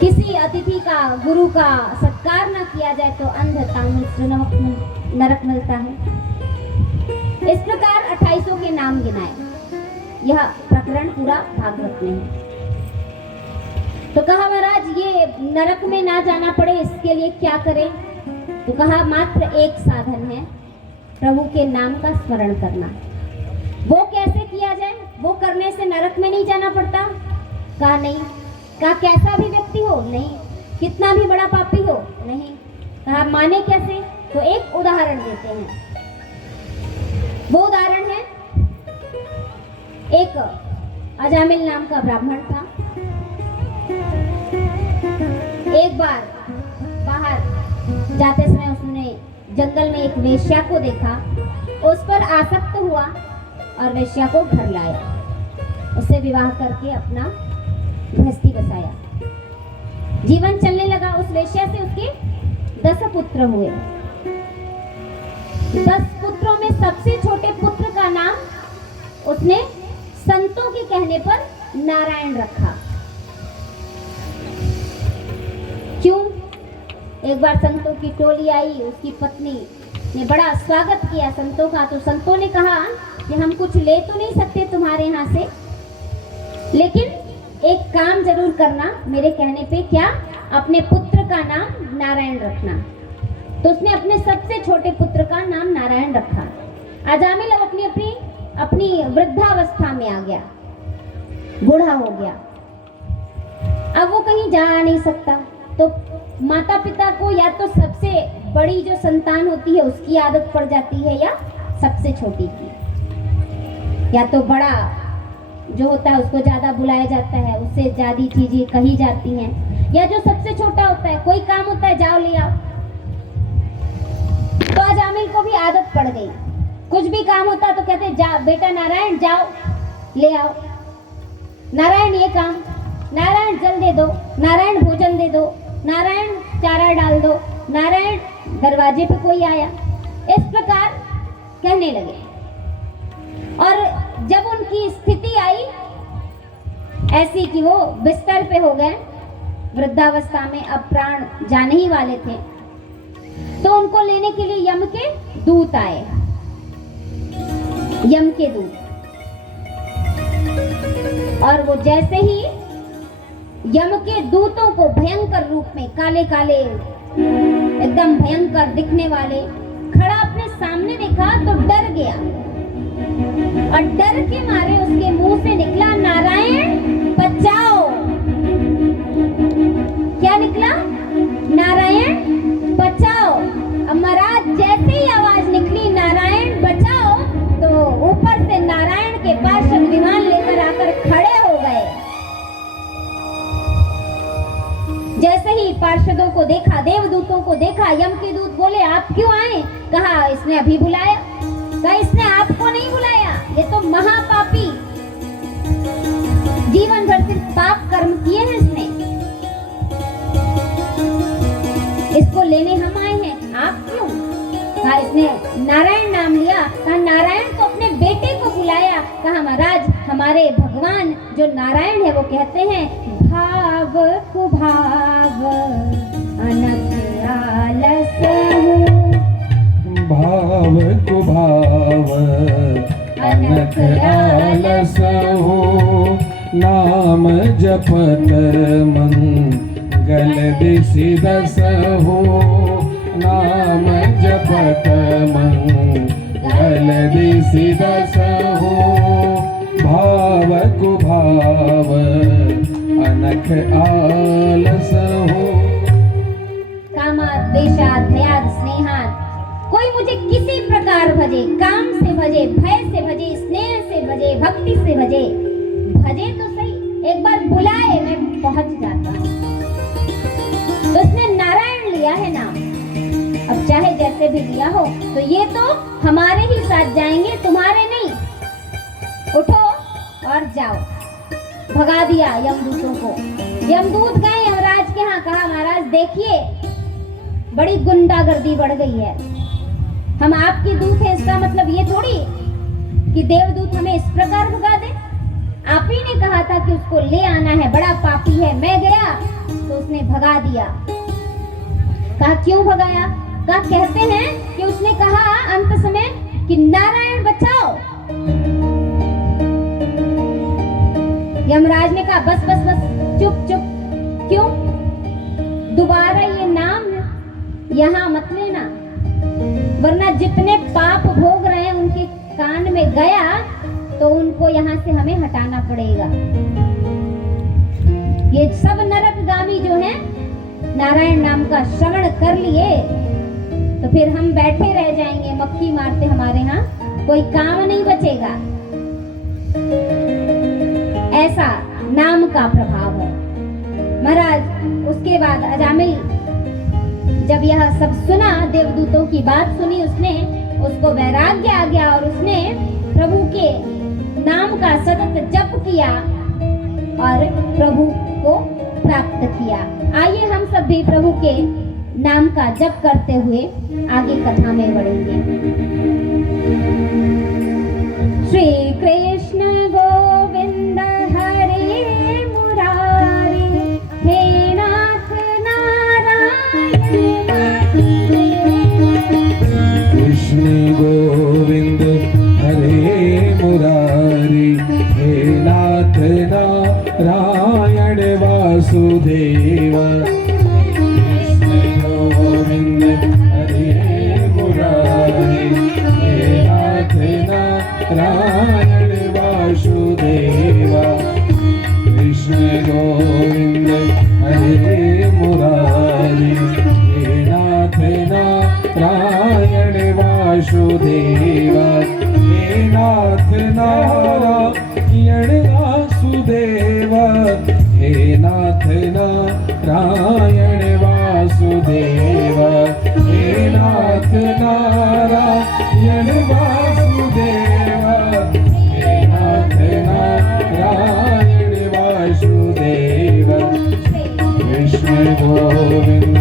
किसी अतिथि का, गुरु का सत्कार न किया जाए तो अंध ताम्रस्य नरक मिलता है। इस प्रकार 28 के नाम गिनाए। यह प्रकरण पूरा भागवत में है। तो कहा महाराज ये नरक में ना जाना पड़े इसके लिए क्या करें। तो कहा मात्र एक साधन है, प्रभु के नाम का स्मरण करना। वो कैसे किया जाए, वो करने से नरक में नहीं जाना पड़ता। कहा नहीं। कहा कैसा भी व्यक्ति हो, नहीं। कितना भी बड़ा पापी हो, नहीं। कहा माने कैसे, तो एक उदाहरण देते हैं। वो उदाहरण है, एक अजामिल नाम का ब्राह्मण था। एक बार बाहर जाते समय उसने जंगल में एक वेश्या को देखा, उस पर आसक्त हुआ और वेश्या को घर लाया, उससे विवाह करके अपना गृहस्थी बसाया। जीवन चलने लगा। उस वेश्या से उसके 10 पुत्र हुए। 10 पुत्रों में सबसे छोटे पुत्र का नाम उसने संतों के कहने पर नारायण रखा। क्यों? एक बार संतों की टोली आई, उसकी पत्नी ने बड़ा स्वागत किया संतों का। तो संतों ने कहा कि हम कुछ ले तो नहीं सकते तुम्हारे यहाँ से, लेकिन एक काम जरूर करना मेरे कहने पे। क्या? अपने पुत्र का नाम नारायण रखना। तो उसने अपने सबसे छोटे पुत्र का नाम नारायण रखा। अजामिल अब अपनी वृद्धावस्था में आ गया, बूढ़ा हो गया, अब वो कहीं जा नहीं सकता। तो माता पिता को या तो सबसे बड़ी जो संतान होती है उसकी आदत पड़ जाती है, या सबसे छोटी की। या तो बड़ा जो होता है उसको ज्यादा बुलाया जाता है, उससे ज्यादा चीजें कही जाती हैं, या जो सबसे छोटा होता है कोई काम होता है जाओ ले आओ। तो अजामिल को भी आदत पड़ गई, कुछ भी काम होता तो कहते जा बेटा नारायण जाओ ले आओ, नारायण ये काम, नारायण जल दे दो, नारायण भोजन दे दो, नारायण चारा डाल दो, नारायण दरवाजे पे कोई आया, इस प्रकार कहने लगे। और जब उनकी स्थिति आई ऐसी कि वो बिस्तर पे हो गए, वृद्धावस्था में, अब प्राण जाने ही वाले थे, तो उनको लेने के लिए यम के दूत आए। यम के दूत, और वो जैसे ही यम के दूतों को भयंकर रूप में, काले काले एकदम भयंकर दिखने वाले खड़ा अपने सामने देखा तो डर गया, और डर के मारे उसके मुंह से निकला नारायण बचाओ। क्या निकला? नारायण बचाओ। अब महाराज जैसे ही आवाज निकली नारायण बचाओ, तो ऊपर से नारायण के पार्षद विमान लेकर आकर खड़े हो गए। जैसे ही पार्षदों को देखा, देवदूतों को देखा, यम के दूत बोले आप क्यों आए? कहा इसने अभी बुलाया। कहा इसने आपको नहीं बुलाया, ये तो महापापी, जीवन भर सिर्फ पाप कर्म किए हैं इसने, इसको लेने हम आए हैं, आप क्यों? कहा इसने नारायण नाम लिया। कहा नारायण तो अपने बेटे को बुलाया। कहा महाराज हमारे भगवान जो नारायण है वो कहते हैं भाव कुभाव अनख आलस भाव कुभाव अनख आलस हो, नाम जपत मंगल दिसि दस हो, नाम जपत मंगल दिसि दस हो, भाव कुभाव अनख आलस हो। कामात् द्वेषात् भयात् स्नेहात्, कोई मुझे किसी प्रकार भजे, काम से भजे, भय से भजे, स्नेह से भजे, भक्ति से भजे, भजे तो सही, एक बार बुलाए मैं पहुंच जाता हूँ। तो उसने नारायण लिया है नाम, अब चाहे जैसे भी लिया हो, तो ये तो हमारे ही साथ जाएंगे, तुम्हारे नहीं। उठो और जाओ। भगा दिया यमदूतों को। यमदूत गए यमराज के यहाँ, कहा महाराज देखिए बड़ी गुंडागर्दी बढ़ गई है, हम आपके दूत हैं, इसका मतलब ये थोड़ी कि देवदूत हमें इस प्रकार भगा दे। आप ही ने कहा था कि उसको ले आना है, बड़ा पापी है। मैं गया तो उसने भगा दिया। कहा क्यों भगाया? कहा कहते हैं कि उसने कहा अंत समय कि नारायण बचाओ। यमराज ने कहा बस बस बस, चुप चुप। क्यों? दोबारा ये नाम यहाँ मत लेना, वरना जितने पाप भोग रहे हैं उनके कान में गया तो उनको यहाँ से हमें हटाना पड़ेगा। ये सब नरकगामी जो हैं नारायण नाम का श्रवण कर लिए तो फिर हम बैठे रह जाएंगे, मक्खी मारते हमारे यहाँ कोई काम नहीं बचेगा। ऐसा नाम का प्रभाव है। महाराज उसके बाद अजामिल जब यह सब सुना, देवदूतों की बात सुनी, उसको वैराग्य आ गया और उसने प्रभु के नाम का सतत जप किया और प्रभु को प्राप्त किया। आइए हम सब भी प्रभु के नाम का जप करते हुए आगे कथा में बढ़ेंगे। श्री कृष्ण गोविंद हरे मुरारी, हे नाथ नारायण। कृष्ण गोविंद हरे नारायण वासुदेव कृष्ण गोविंद हरे मुरारी हे नाथ नारायण वासुदेव कृष्ण गोविंद हरे मुरारी हे नाथ नारायण वासुदेव हे नाथ नारायण वासुदेव हे नाथ नारायण वासुदेव हे नाथ नारायण वासुदेव हे नाथ नारायण वासुदेव कृष्ण गोविंद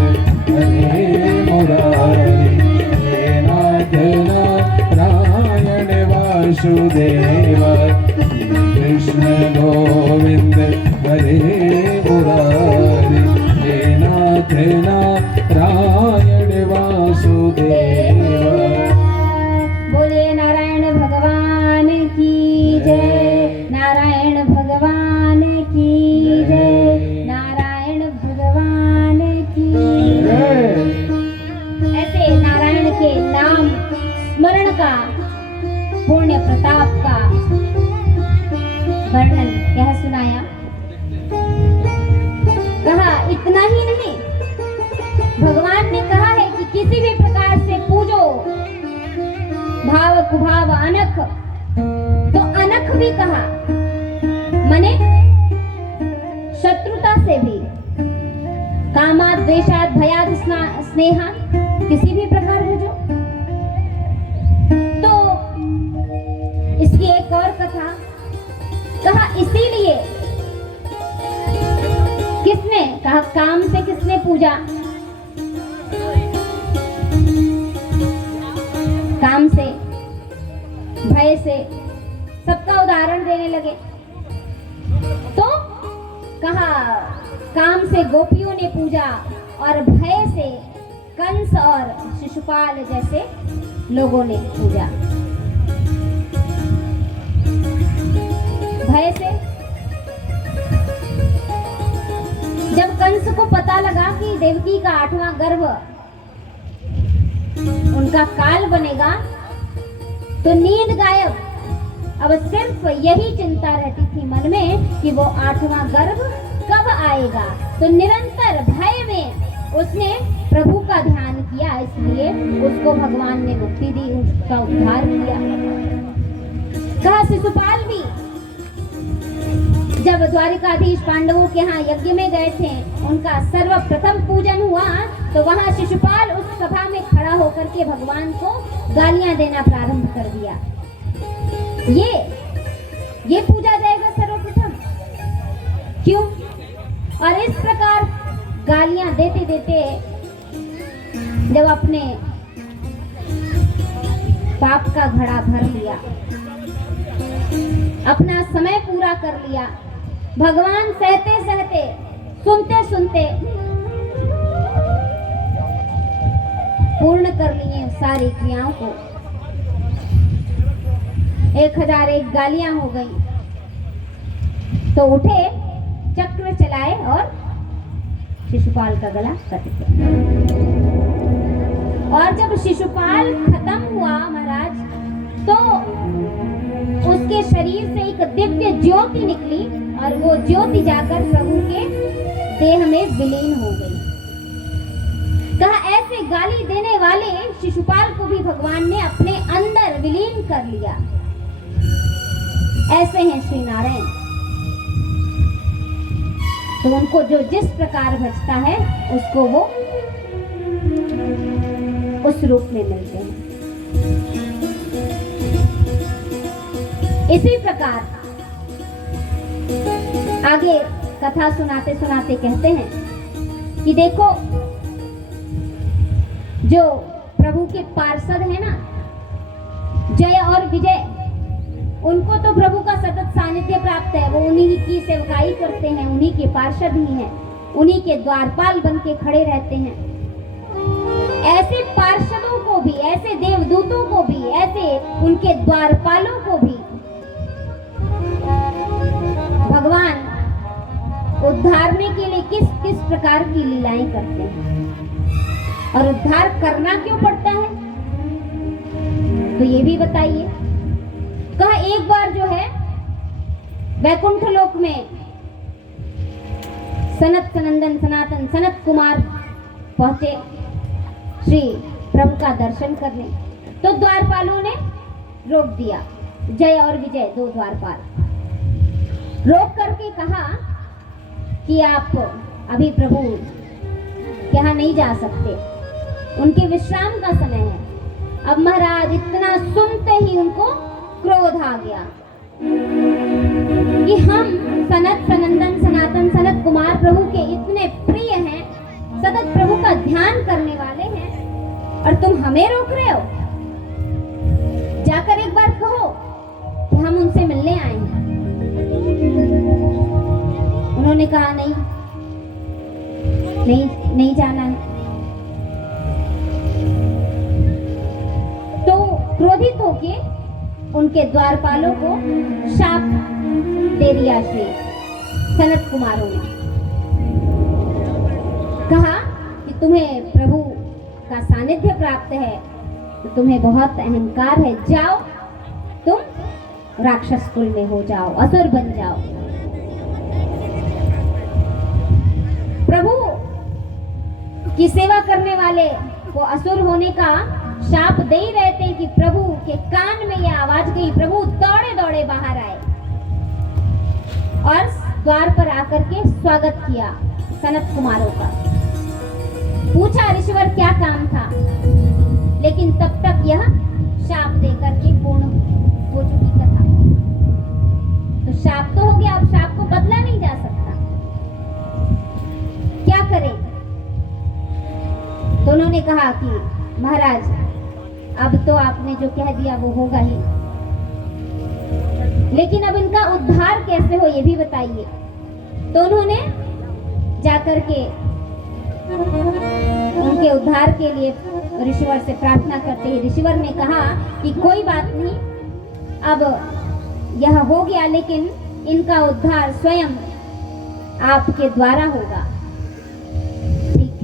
हरे मुरारी हे नाथ नारायण वासुदेव कृष्ण गोविंद हरे मुरारी हे नाथ नारायण वासुदेव। बोले नारायण भगवान की जय, नारायण भगवान की जय, नारायण भगवान की जय। ऐसे नारायण के नाम स्मरण का, पुण्य प्रताप का वर्णन यह सुनाया। कहा इतना ही नहीं, भगवान ने कहा है कि किसी भी प्रकार से पूजो, भाव कुभाव अनख, तो अनख भी कहा मने शत्रुता से भी, कामाद द्वेषाद भयाद स्नेहा, किसी भी प्रकार पूजो। तो इसकी एक और कथा कहा, इसीलिए किसने कहा, काम से किसने पूजा, काम से, भय से, सबका उदाहरण देने लगे। तो कहा काम से गोपियों ने पूजा और भय से कंस और शिशुपाल जैसे लोगों ने पूजा। भय से, जब कंस को पता लगा कि देवकी का 8वां गर्भ उनका काल बनेगा, तो नींद गायब। अब सिर्फ यही चिंता रहती थी मन में कि वो 8वां गर्भ कब आएगा। तो निरंतर भय में उसने प्रभु का ध्यान किया, इसलिए उसको भगवान ने मुक्ति दी, उसका उद्धार किया। कहा शिशुपाल भी जब द्वारिकाधीश पांडवों के यहाँ यज्ञ में गए थे, उनका सर्वप्रथम पूजन हुआ, तो वहां शिशुपाल उस सभा में खड़ा होकर के भगवान को गालियां देना प्रारंभ कर दिया। ये पूजा जाएगा सर्वप्रथम, क्यों? और इस प्रकार गालियां देते देते जब अपने पाप का घड़ा भर लिया, अपना समय पूरा कर लिया, भगवान सहते सहते, सुनते सुनते पूर्ण कर लिए सारी क्रियाओं को। 1001 गालियां हो गई, तो उठे, चक्र चलाए और शिशुपाल का गला कट गया। और जब शिशुपाल खत्म हुआ महाराज, तो उसके शरीर से एक दिव्य ज्योति निकली और वो ज्योति जाकर प्रभु के देह में विलीन हो गई। कहा ऐसे गाली देने वाले शिशुपाल को भी भगवान ने अपने अंदर विलीन कर लिया। ऐसे हैं श्री नारायण। तो उनको जो जिस प्रकार भजता है, उसको वो उस रूप में मिलते हैं। इसी प्रकार आगे कथा सुनाते सुनाते कहते हैं कि देखो, जो प्रभु के पार्षद है ना, जय और विजय, उनको तो प्रभु का सतत सानिध्य प्राप्त है। वो उन्हीं की सेवकाई करते हैं, उन्हीं के पार्षद ही हैं, उन्हीं के द्वारपाल बन के खड़े रहते हैं। ऐसे पार्षदों को भी, ऐसे देवदूतों को भी, ऐसे उनके द्वारपालों को भी भगवान उद्धारने के लिए किस किस प्रकार की लीलाएं करते हैं और उद्धार करना क्यों पड़ता है, तो ये भी बताइए। कहा एक बार जो है वैकुंठ लोक में सनत सनंदन सनातन सनत कुमार पहुंचे श्री प्रभु का दर्शन करने, तो द्वारपालों ने रोक दिया। जय और विजय दो द्वारपाल रोक करके कहा कि आप अभी प्रभु के यहाँ नहीं जा सकते, उनके विश्राम का समय है। अब महाराज इतना सुनते ही उनको क्रोध आ गया कि हम सनत सनंदन सनातन सनत कुमार प्रभु के इतने प्रिय हैं, सतत प्रभु का ध्यान करने वाले हैं, और तुम हमें रोक रहे हो। जाकर एक बार कहो कि हम उनसे मिलने आए हैं। उन्होंने कहा नहीं नहीं नहीं जाना है। तो क्रोधित होके उनके द्वारपालों को शाप दे दिया श्री सनत कुमारों ने। कहा कि तुम्हें प्रभु का सानिध्य प्राप्त है तो तुम्हें बहुत अहंकार है, जाओ तुम राक्षस कुल में हो जाओ, असुर बन जाओ। प्रभु की सेवा करने वाले को असुर होने का शाप दे ही रहे थे कि प्रभु के कान में यह आवाज गई। प्रभु दौड़े दौड़े बाहर आए और द्वार पर आकर के स्वागत किया सनत कुमारों का। पूछा ऋषिवर क्या काम था, लेकिन तब तक यह शाप देकर के पूर्ण हो चुकी कथा। तो शाप तो हो गया, अब शाप को बदला नहीं जा सकता, क्या करें। तो उन्होंने कहा कि महाराज अब तो आपने जो कह दिया वो होगा ही, लेकिन अब इनका उद्धार कैसे हो ये भी बताइए। तो उन्होंने जाकर के उनके उद्धार के लिए ऋषिवर से प्रार्थना करते ही ऋषिवर ने कहा कि कोई बात नहीं, अब यह हो गया, लेकिन इनका उद्धार स्वयं आपके द्वारा होगा। ठीक।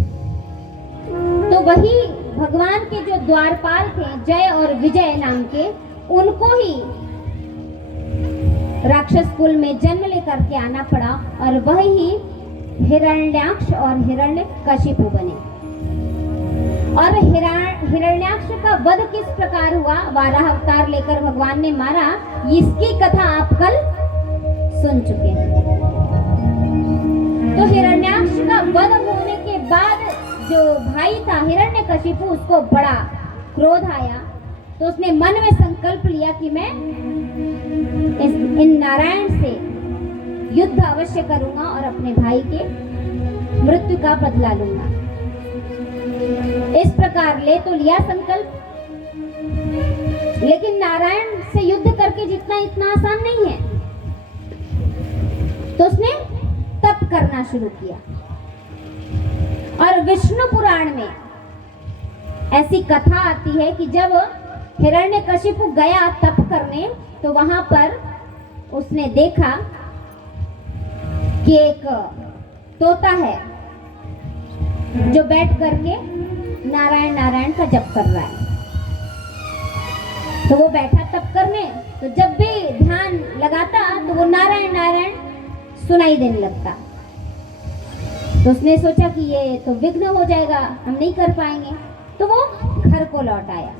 तो वही भगवान के जो द्वारपाल थे जय और विजय नाम के, उनको ही राक्षस कुल में जन्म लेकर के आना पड़ा और वह ही हिरण्याक्ष और हिरण्यकशिपु बने। और हिरण्याक्ष का वध किस प्रकार हुआ, वाराह अवतार लेकर भगवान ने मारा, इसकी कथा आप कल सुन चुके हैं। तो हिरण्याक्ष का वध होने के बाद जो भाई था हिरण्यकशिपु, उसको बड़ा क्रोध आया, तो उसने मन में संकल्प लिया कि मैं इन नारायण से युद्ध अवश्य करूंगा और अपने भाई के मृत्यु का बदला लूंगा। इस प्रकार ले तो लिया संकल्प, लेकिन नारायण से युद्ध करके जितना इतना आसान नहीं है। तो उसने तप करना शुरू किया। और विष्णु पुराण में ऐसी कथा आती है कि जब हिरण्यकशिपु गया तप करने, तो वहां पर उसने देखा कि एक तोता है जो बैठ करके नारायण नारायण का जप कर रहा है। तो वो बैठा तप करने, तो जब भी ध्यान लगाता तो वो नारायण नारायण सुनाई देने लगता। तो उसने सोचा कि ये तो विघ्न हो जाएगा, हम नहीं कर पाएंगे। तो वो घर को लौट आया,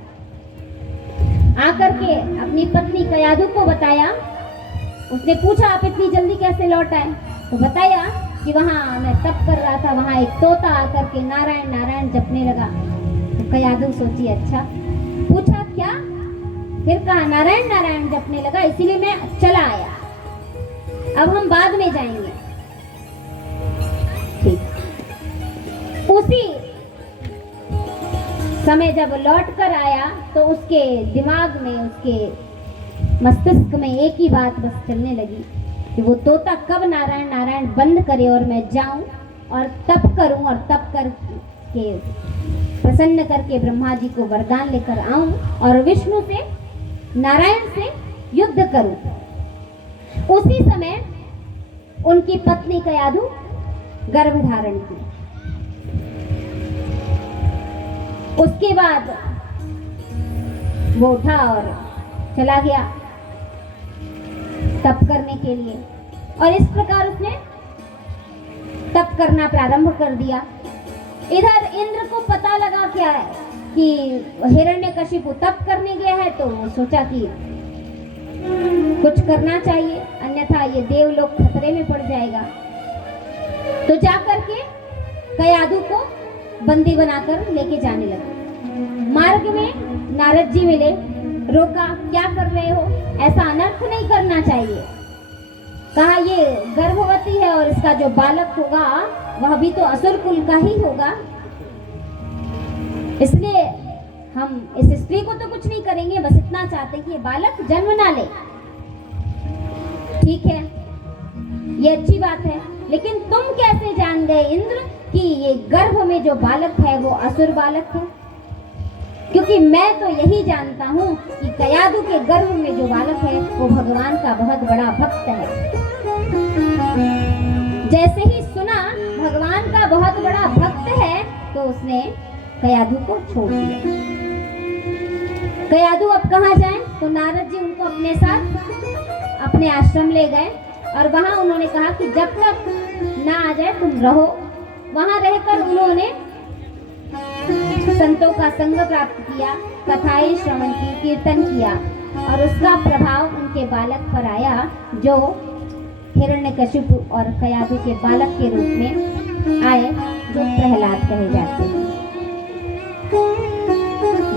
आकर के अपनी पत्नी कयाधु को बताया। उसने पूछा आप इतनी जल्दी कैसे लौट आए, तो बताया कि वहाँ मैं तप कर रहा था, वहाँ एक तोता आकर के नारायण नारायण जपने लगा। तो कयाधु सोची अच्छा, पूछा क्या, फिर कहा नारायण नारायण जपने लगा, इसीलिए मैं चला आया, अब हम बाद में जाएंगे। ठीक। उसी समय जब लौट कर आया तो उसके दिमाग में, उसके मस्तिष्क में एक ही बात बस चलने लगी कि वो तोता कब नारायण नारायण बंद करे और मैं जाऊं और तप करूं और तप करके प्रसन्न करके ब्रह्मा जी को वरदान लेकर आऊं और विष्णु से नारायण से युद्ध करूं। उसी समय उनकी पत्नी कयाधु गर्भ धारण की। उसके बाद वो उठा और चला गया तप करने के लिए, और इस प्रकार उसने तप करना प्रारंभ कर दिया। इधर इंद्र को पता लगा क्या है कि हिरण्यकशिपु तप करने गया है, तो वो सोचा कि कुछ करना चाहिए, अन्यथा ये देवलोक खतरे में पड़ जाएगा। तो जाकर के कयाधु को बंदी बनाकर लेके जाने लगे। मार्ग में नारद जी मिले, रोका, क्या कर रहे हो, ऐसा अनर्थ नहीं करना चाहिए। कहा ये गर्भवती है और इसका जो बालक होगा वह भी तो असुर कुल का ही होगा, इसलिए हम इस स्त्री को तो कुछ नहीं करेंगे, बस इतना चाहते कि ये बालक जन्म ना ले। ठीक है, ये अच्छी बात है, लेकिन तुम कैसे जान गए इंद्र कि ये गर्भ में जो बालक है वो असुर बालक है? क्योंकि मैं तो यही जानता हूँ कि कयाधु के गर्भ में जो बालक है वो भगवान का बहुत बड़ा भक्त है। जैसे ही सुना भगवान का बहुत बड़ा भक्त है, तो उसने कयाधु को छोड़ दिया। कयाधु अब कहाँ जाएं? तो नारद जी उनको अपने साथ अपने आश्रम ले गए, और वहां उन्होंने कहा कि जब तक ना आ जाए तुम रहो। वहां रहकर उन्होंने संतों का संग प्राप्त किया, कथाएं श्रवण की, कीर्तन किया, और उसका प्रभाव उनके बालक पर आया, जो हिरण्यकशिपु और कयाधु के बालक के रूप में आए, जो प्रहलाद कहे जाते हैं।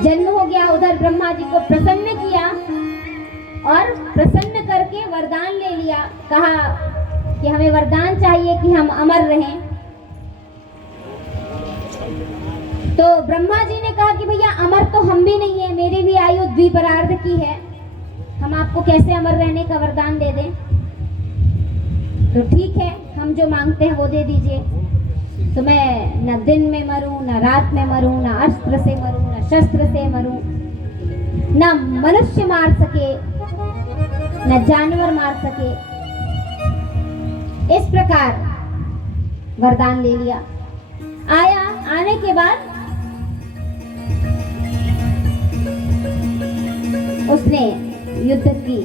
जन्म हो गया। उधर ब्रह्मा जी को प्रसन्न किया और प्रसन्न करके वरदान ले लिया। कहा कि हमें वरदान चाहिए कि हम अमर रहें। तो ब्रह्मा जी ने कहा कि भैया अमर तो हम भी नहीं है, मेरी भी आयु द्विपरार्ध की है, हम आपको कैसे अमर रहने का वरदान दे दें? तो ठीक है, हम जो मांगते हैं वो दे दीजिए। तो मैं न दिन में मरूं, न रात में मरूं, न अस्त्र से मरूं, न शस्त्र से मरूं, न मनुष्य मार सके, न जानवर मार सके, इस प्रकार वरदान ले लिया। आने के बाद उसने युद्ध की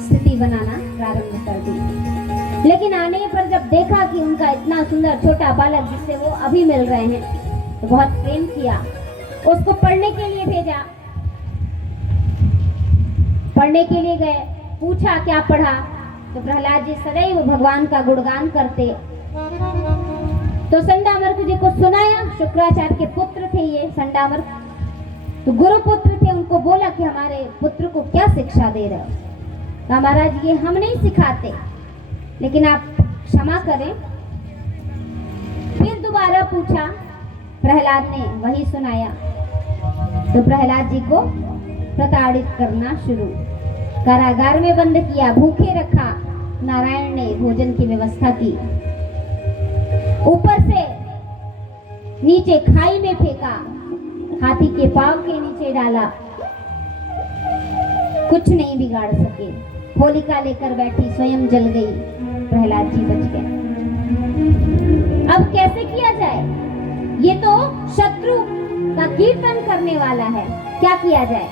स्थिति बनाना प्रारंभ कर दी। लेकिन आने पर जब देखा कि उनका इतना सुंदर छोटा बालक जिससे वो अभी मिल रहे हैं, तो बहुत प्रेम किया। उसको पढ़ने के लिए भेजा। पढ़ने के लिए गए, पूछा क्या पढ़ा? तो प्रहलाद जी सदैव भगवान का गुणगान करते। तो संडामर्क जी को सुनाया। शुक्राचार्य के पुत्र थे ये संडामर्क, तो गुरु पुत्र थे। उनको बोला कि हमारे पुत्र को क्या शिक्षा दे रहे हो? तो महाराज ये हम नहीं सिखाते, लेकिन आप क्षमा करें। फिर दोबारा पूछा, प्रहलाद ने वही सुनाया। तो प्रहलाद जी को प्रताड़ित करना शुरू, कारागार में बंद किया, भूखे रखा। नारायण ने भोजन की व्यवस्था की, ऊपर से नीचे खाई में फेंका, हाथी के पांव के नीचे डाला, कुछ नहीं बिगाड़ सके। होलिका लेकर बैठी, स्वयं जल गई, प्रहलाद जी बच गए। अब कैसे किया जाए? ये तो शत्रु का कीर्तन करने वाला है, क्या किया जाए?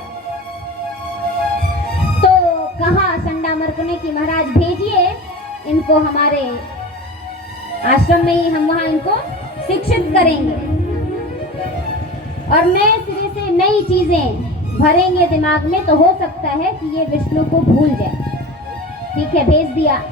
तो कहा संडामर्क ने कि महाराज भेजिए इनको हमारे आश्रम में ही, हम वहां इनको शिक्षित करेंगे और नए सिरे से नई चीजें भरेंगे दिमाग में, तो हो सकता है कि ये विष्णु को भूल जाए। ठीक है, भेज दिया।